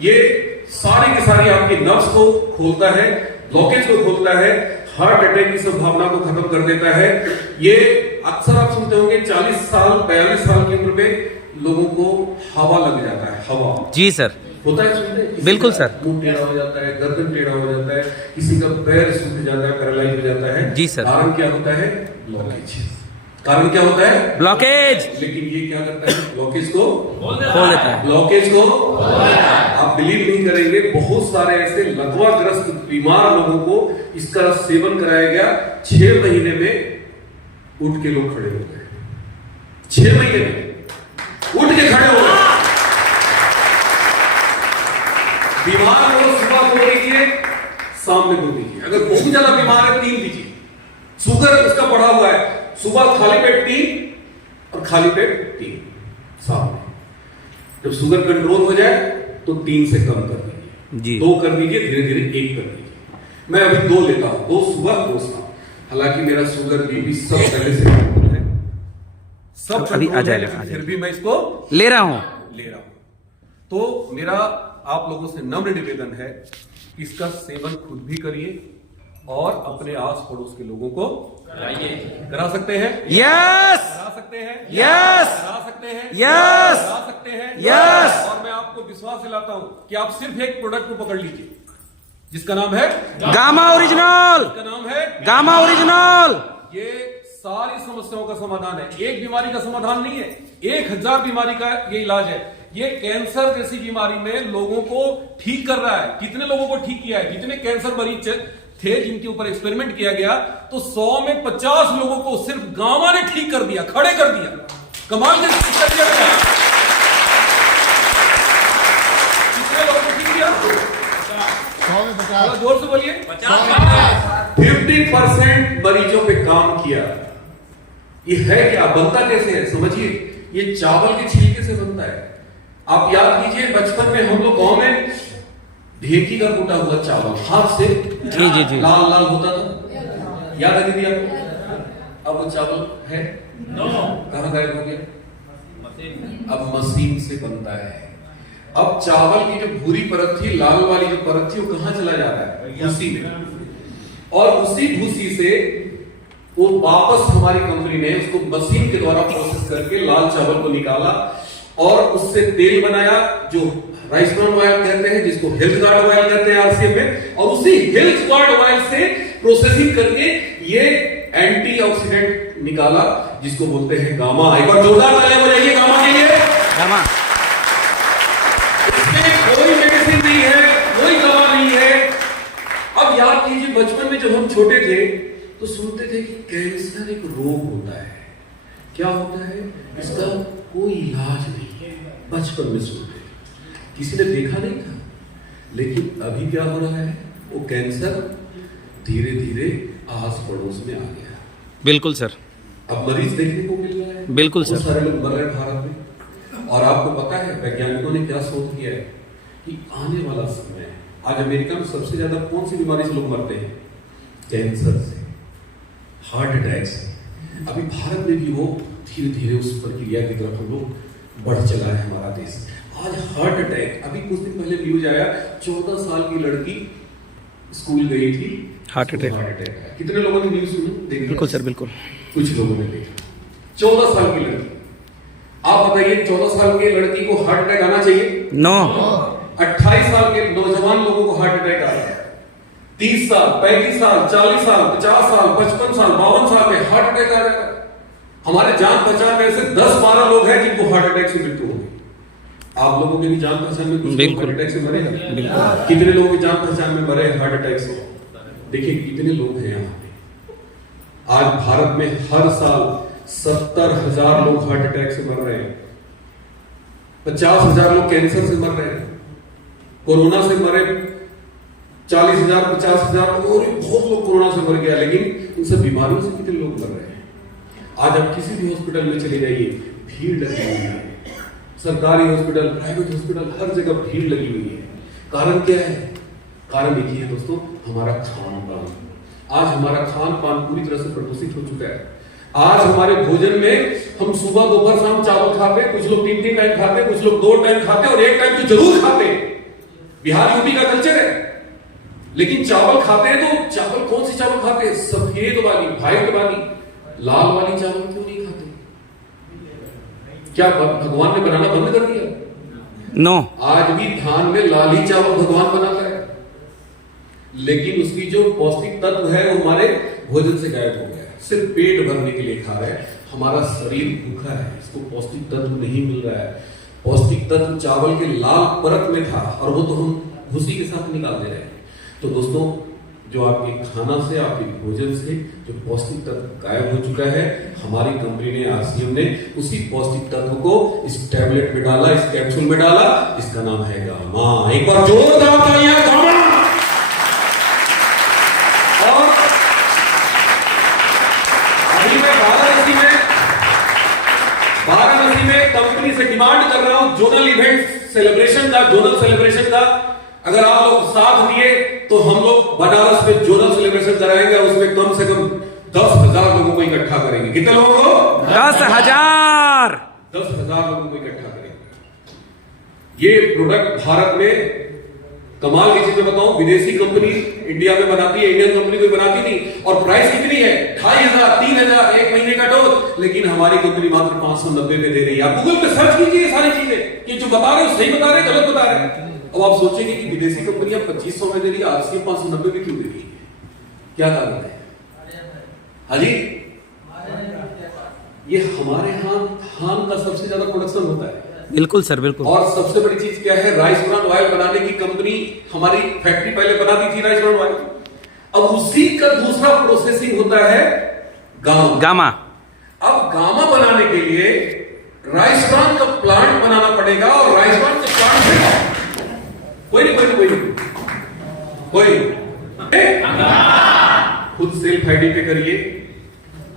ये सारी की सारी आपकी नर्व्स को खोलता है, ब्लॉकेज को खोलता है, हार्ट अटैक की संभावना को खत्म कर देता है। ये अक्सर आप सुनते होंगे 40 साल 42 साल की उम्र में लोगों को हवा लग जाता है। हवा जी सर, होता है, सुनते हैं? बिल्कुल सर। मुंह टेढ़ा हो जाता है, गर्दन टेढ़ा हो जाता है, किसी का पैर सूख जाता है, पैरालाइज हो जाता है। जी सर। कारण क्या होता है? ब्लॉकेज। कारण क्या होता है? ब्लॉकेज। लेकिन ये क्या करता है? ब्लॉकेज को खोल देता है। ब्लॉकेज को आप बिलीव नहीं करेंगे, बहुत सारे ऐसे लकवाग्रस्त बीमार लोगों को इसका सेवन कराया गया। 6 महीने में उठ के लोग खड़े हो गए। 6 महीने में उठ के खड़े हो गए। बीमार हो सुबह 2 दीजिए, शाम में 2 दीजिए। अगर बहुत ज्यादा बीमार है 3 दीजिए। शुगर उसका बढ़ा हुआ है, सुबह खाली पेट 3 और खाली पेट 3 शाम में। जब शुगर कंट्रोल हो जाए तो 3 से कम कर दीजिए, जी 2 कर दीजिए, धीरे धीरे 1 कर दीजिए। मैं अभी 2 लेता हूं, 2 सुबह 2 शाम। हालांकि मेरा शुगर बीपी सब पहले से कंट्रोल है, सब अभी आ कंट्रोल है, जाएगा, लेकिन फिर भी मैं इसको ले रहा हूं। तो मेरा आप लोगों से नम्र निवेदन है कि इसका सेवन खुद भी करिए और अपने आस पड़ोस के लोगों को करा सकते हैं। यस, करा सकते हैं। यस, करा सकते हैं। यस, करा सकते हैं। यस। और मैं आपको विश्वास दिलाता हूं कि आप सिर्फ एक प्रोडक्ट को पकड़ लीजिए जिसका नाम है गामा ओरिजिनल। जिसका नाम है गामा ओरिजिनल। ये सारी समस्याओं का समाधान है, एक बीमारी का समाधान नहीं है, 1000 बीमारी का ये इलाज है। ये कैंसर जैसी बीमारी में लोगों को ठीक कर रहा है। कितने लोगों को ठीक किया है? जितने कैंसर मरीज थे जिनके ऊपर एक्सपेरिमेंट किया गया, तो 100 में 50 लोगों को सिर्फ गामा ने ठीक कर दिया, खड़े कर दिया। कमाल से ठीक कर दिया गया। कितने लोगों को ठीक किया? 100 में 50। जोर से बोलिए। 50% मरीजों पे काम किया। ये है क्या? बनता कैसे है? समझिए, ये चावल के छिलके से बनता है। आप याद कीजिए, बचपन में हम लोग गांव में ढेकी का कूटा हुआ चावल हाथ से जी लाल लाल होता था, याद है दीदी आपको? अब वो चावल है? कहां गायब हो गया? अब मशीन से बनता है। अब चावल की जो भूरी परत थी, लाल वाली जो परत थी, वो कहां चला जा रहा है? भूसी में। और उसी भूसी से वो वापस हमारी कंपनी ने उसको मशीन के द्वारा प्रोसेस करके लाल चावल को निकाला और उससे तेल बनाया, जो राइस ब्राउन ऑयल कहते हैं, जिसको हेल्थ गार्ड ऑयल कहते हैं आरसीएम में। और उसी हेल्थ गार्ड ऑयल से प्रोसेसिंग करके ये एंटीऑक्सीडेंट निकाला, जिसको बोलते हैं गामा। एक बार जोरदार तालियां बजाइए गामा के लिए। गामा। इसमें कोई मेडिसिन नहीं है, कोई दवा नहीं है। अब याद कीजिए, बचपन में जब हम छोटे थे तो सुनते थे कि कैंसर एक रोग होता है। क्या होता है? इसका कोई इलाज नहीं है। बचपन में सुनते, किसी ने देखा नहीं था। लेकिन अभी क्या हो रहा है? वो कैंसर धीरे धीरे आस पड़ोस में आ गया। बिल्कुल सर। अब मरीज देखने को मिल रहा है। बिल्कुल सर। बहुत सारे लोग मर रहे हैं भारत में। और आपको पता है वैज्ञानिकों ने क्या शोध किया है कि आने वाला समय, आज अमेरिका में सबसे ज्यादा कौन सी बीमारी से लोग मरते हैं? कैंसर से, हार्ट अटैक से। अभी भारत में भी वो धीरे धीरे उस प्रक्रिया की तरफ हम लोग बढ़ चला है हमारा देश। आज हार्ट अटैक, अभी कुछ दिन पहले न्यूज आया, 14 साल की लड़की स्कूल गई थी, हार्ट अटैक। कितने लोगों ने न्यूज सुनी? बिल्कुल सर, बिल्कुल। कुछ लोगों ने देखा। 14 साल की लड़की। आप बताइए, 14 साल की लड़की को हार्ट अटैक आना चाहिए? नो। 28 साल के नौजवान लोगों को हार्ट अटैक आ रहा है। 30 साल, 35 साल, 40 साल, 50 साल, 55 साल, 52 साल में हार्ट अटैक आ रहा है। हमारे जान पहचान में ऐसे 10-12 लोग हैं जिनको हार्ट अटैक से मृत्यु होगी। आप लोगों के भी जान पहचान में कुछ लोग हार्ट अटैक से मरे हैं। कितने लोगों की जान पहचान में मरे हार्ट अटैक से? देखिए कितने लोग हैं यहाँ पे। आज भारत में हर साल 70,000 लोग हार्ट अटैक से मर रहे हैं। 50,000 लोग कैंसर से मर रहे हैं। कोरोना से मरे 40,000, 50,000 लोग, और बहुत लोग कोरोना से मर गया। लेकिन इन सब बीमारियों से कितने लोग मर रहे हैं? आज आप किसी भी हॉस्पिटल में चले जाइए, भीड़ लगी हुई है। सरकारी हॉस्पिटल, प्राइवेट हॉस्पिटल, हर जगह भीड़ लगी हुई है। कारण क्या है? कारण देखिए दोस्तों, हमारा खान पान। आज हमारा खान पान पूरी तरह से प्रदूषित हो चुका है। आज हमारे भोजन में हम सुबह दोपहर शाम चावल खाते, कुछ लोग 3-3 टाइम खाते, कुछ लोग 2 टाइम खाते और 1 टाइम तो जरूर खाते। बिहार यूपी का कल्चर है। लेकिन चावल खाते हैं तो चावल कौन सी चावल खाते हैं? सफेद वाली, व्हाइट वाली, लाल वाली चावल क्यों नहीं खाते? क्या भगवान ने बनाना बंद कर दिया? नो। आज भी धान में लाल ही चावल भगवान बनाता है, लेकिन उसकी जो पौष्टिक तत्व है वो हमारे भोजन से गायब हो गया है। सिर्फ पेट भरने के लिए खा रहे हैं, हमारा शरीर भूखा है, इसको पौष्टिक तत्व नहीं मिल रहा है। पौष्टिक तत्व चावल के लाल परत में था और वो तो हम भूसी के साथ निकाल दे रहे हैं। तो दोस्तों, जो आपके खाना से, आपके भोजन से जो पौष्टिक तत्व गायब हो चुका है, हमारी कंपनी ने, आरसीएम ने उसी पौष्टिक तत्व को इस टैबलेट में डाला, इस कैप्सूल में डाला। इसका नाम है गामा। एक बार जोरदार तालियां गामा। और अभी मैं वाराणसी में कंपनी से डिमांड कर रहा हूं जोनल इवेंट सेलिब्रेशन का, जोनल सेलिब्रेशन का। अगर आप लोग साथ दिए तो हम लोग बनारस में जोनल सेलिब्रेशन कराएंगे और उसमें कम से कम 10,000 लोगों को इकट्ठा करेंगे। कितने लोगों को? 10,000। 10,000 लोगों को इकट्ठा करेंगे। ये प्रोडक्ट भारत में कमाल की चीज मैं बताऊं, विदेशी कंपनी इंडिया में बनाती है, इंडियन कंपनी कोई बनाती नहीं। और प्राइस कितनी है? 2,500, 3,000 एक महीने का डोज। लेकिन हमारी कंपनी मात्र 590 में दे रही है। आप गूगल पे सर्च कीजिए सारी चीजें कि जो बता रहे हो सही बता रहे, गलत बता रहे। अब आप सोचेंगे कि विदेशी कंपनियां 2,500 में दे रही है, आरसीएम 590 में क्यों दे रही है? क्या कारण है? हाजी, ये हमारे यहाँ धान का सबसे ज्यादा प्रोडक्शन होता है। बिल्कुल सर, बिल्कुल। और सबसे बड़ी चीज क्या है? राइस ब्रान ऑयल बनाने की कंपनी, हमारी फैक्ट्री पहले बनाती थी राइस ब्रान ऑयल। अब उसी का दूसरा प्रोसेसिंग होता है गामा। अब गामा बनाने के लिए राइस ब्रान का प्लांट बनाना पड़ेगा और राइस ब्रान के प्लांट से कोई खुद सेल्फ आईडी पे करिए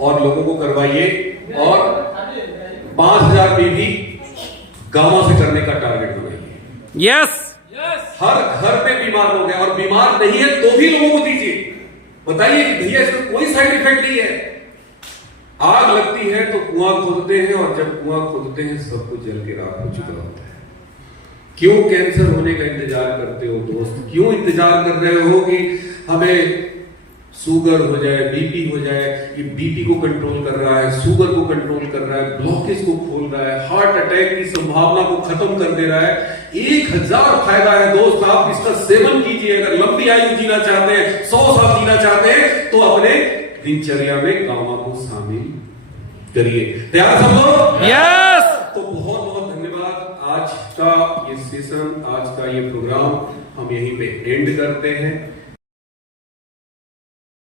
और लोगों को करवाइए और 5,000 भी गामा से करने का टारगेट बनाइए। यस। हर घर पे बीमार लोग हैं और बीमार नहीं है तो भी लोगों को दीजिए। बताइए कि भैया इसमें कोई साइड इफेक्ट नहीं है। आग लगती है तो कुआं खोदते हैं और जब कुआं खोदते हैं सब कुछ जल के राख हो चुका होता है। क्यों कैंसर होने का इंतजार करते हो दोस्त? क्यों इंतजार कर रहे हो कि हमें शुगर हो जाए, बीपी हो जाए? ये बीपी को कंट्रोल कर रहा है, शुगर को कंट्रोल कर रहा है, ब्लॉकेज को खोल रहा है, हार्ट अटैक की संभावना को खत्म कर दे रहा है। 1,000 फायदा है दोस्त, आप इसका सेवन कीजिए। अगर लंबी आयु जीना चाहते हैं, 100 साल जीना चाहते हैं, तो अपने दिनचर्या में गामा को शामिल करिए। तैयार सब लोग? यस। तो बहुत बहुत धन्यवाद। आज का ये सेशन, आज का ये प्रोग्राम हम यहीं पे एंड करते हैं।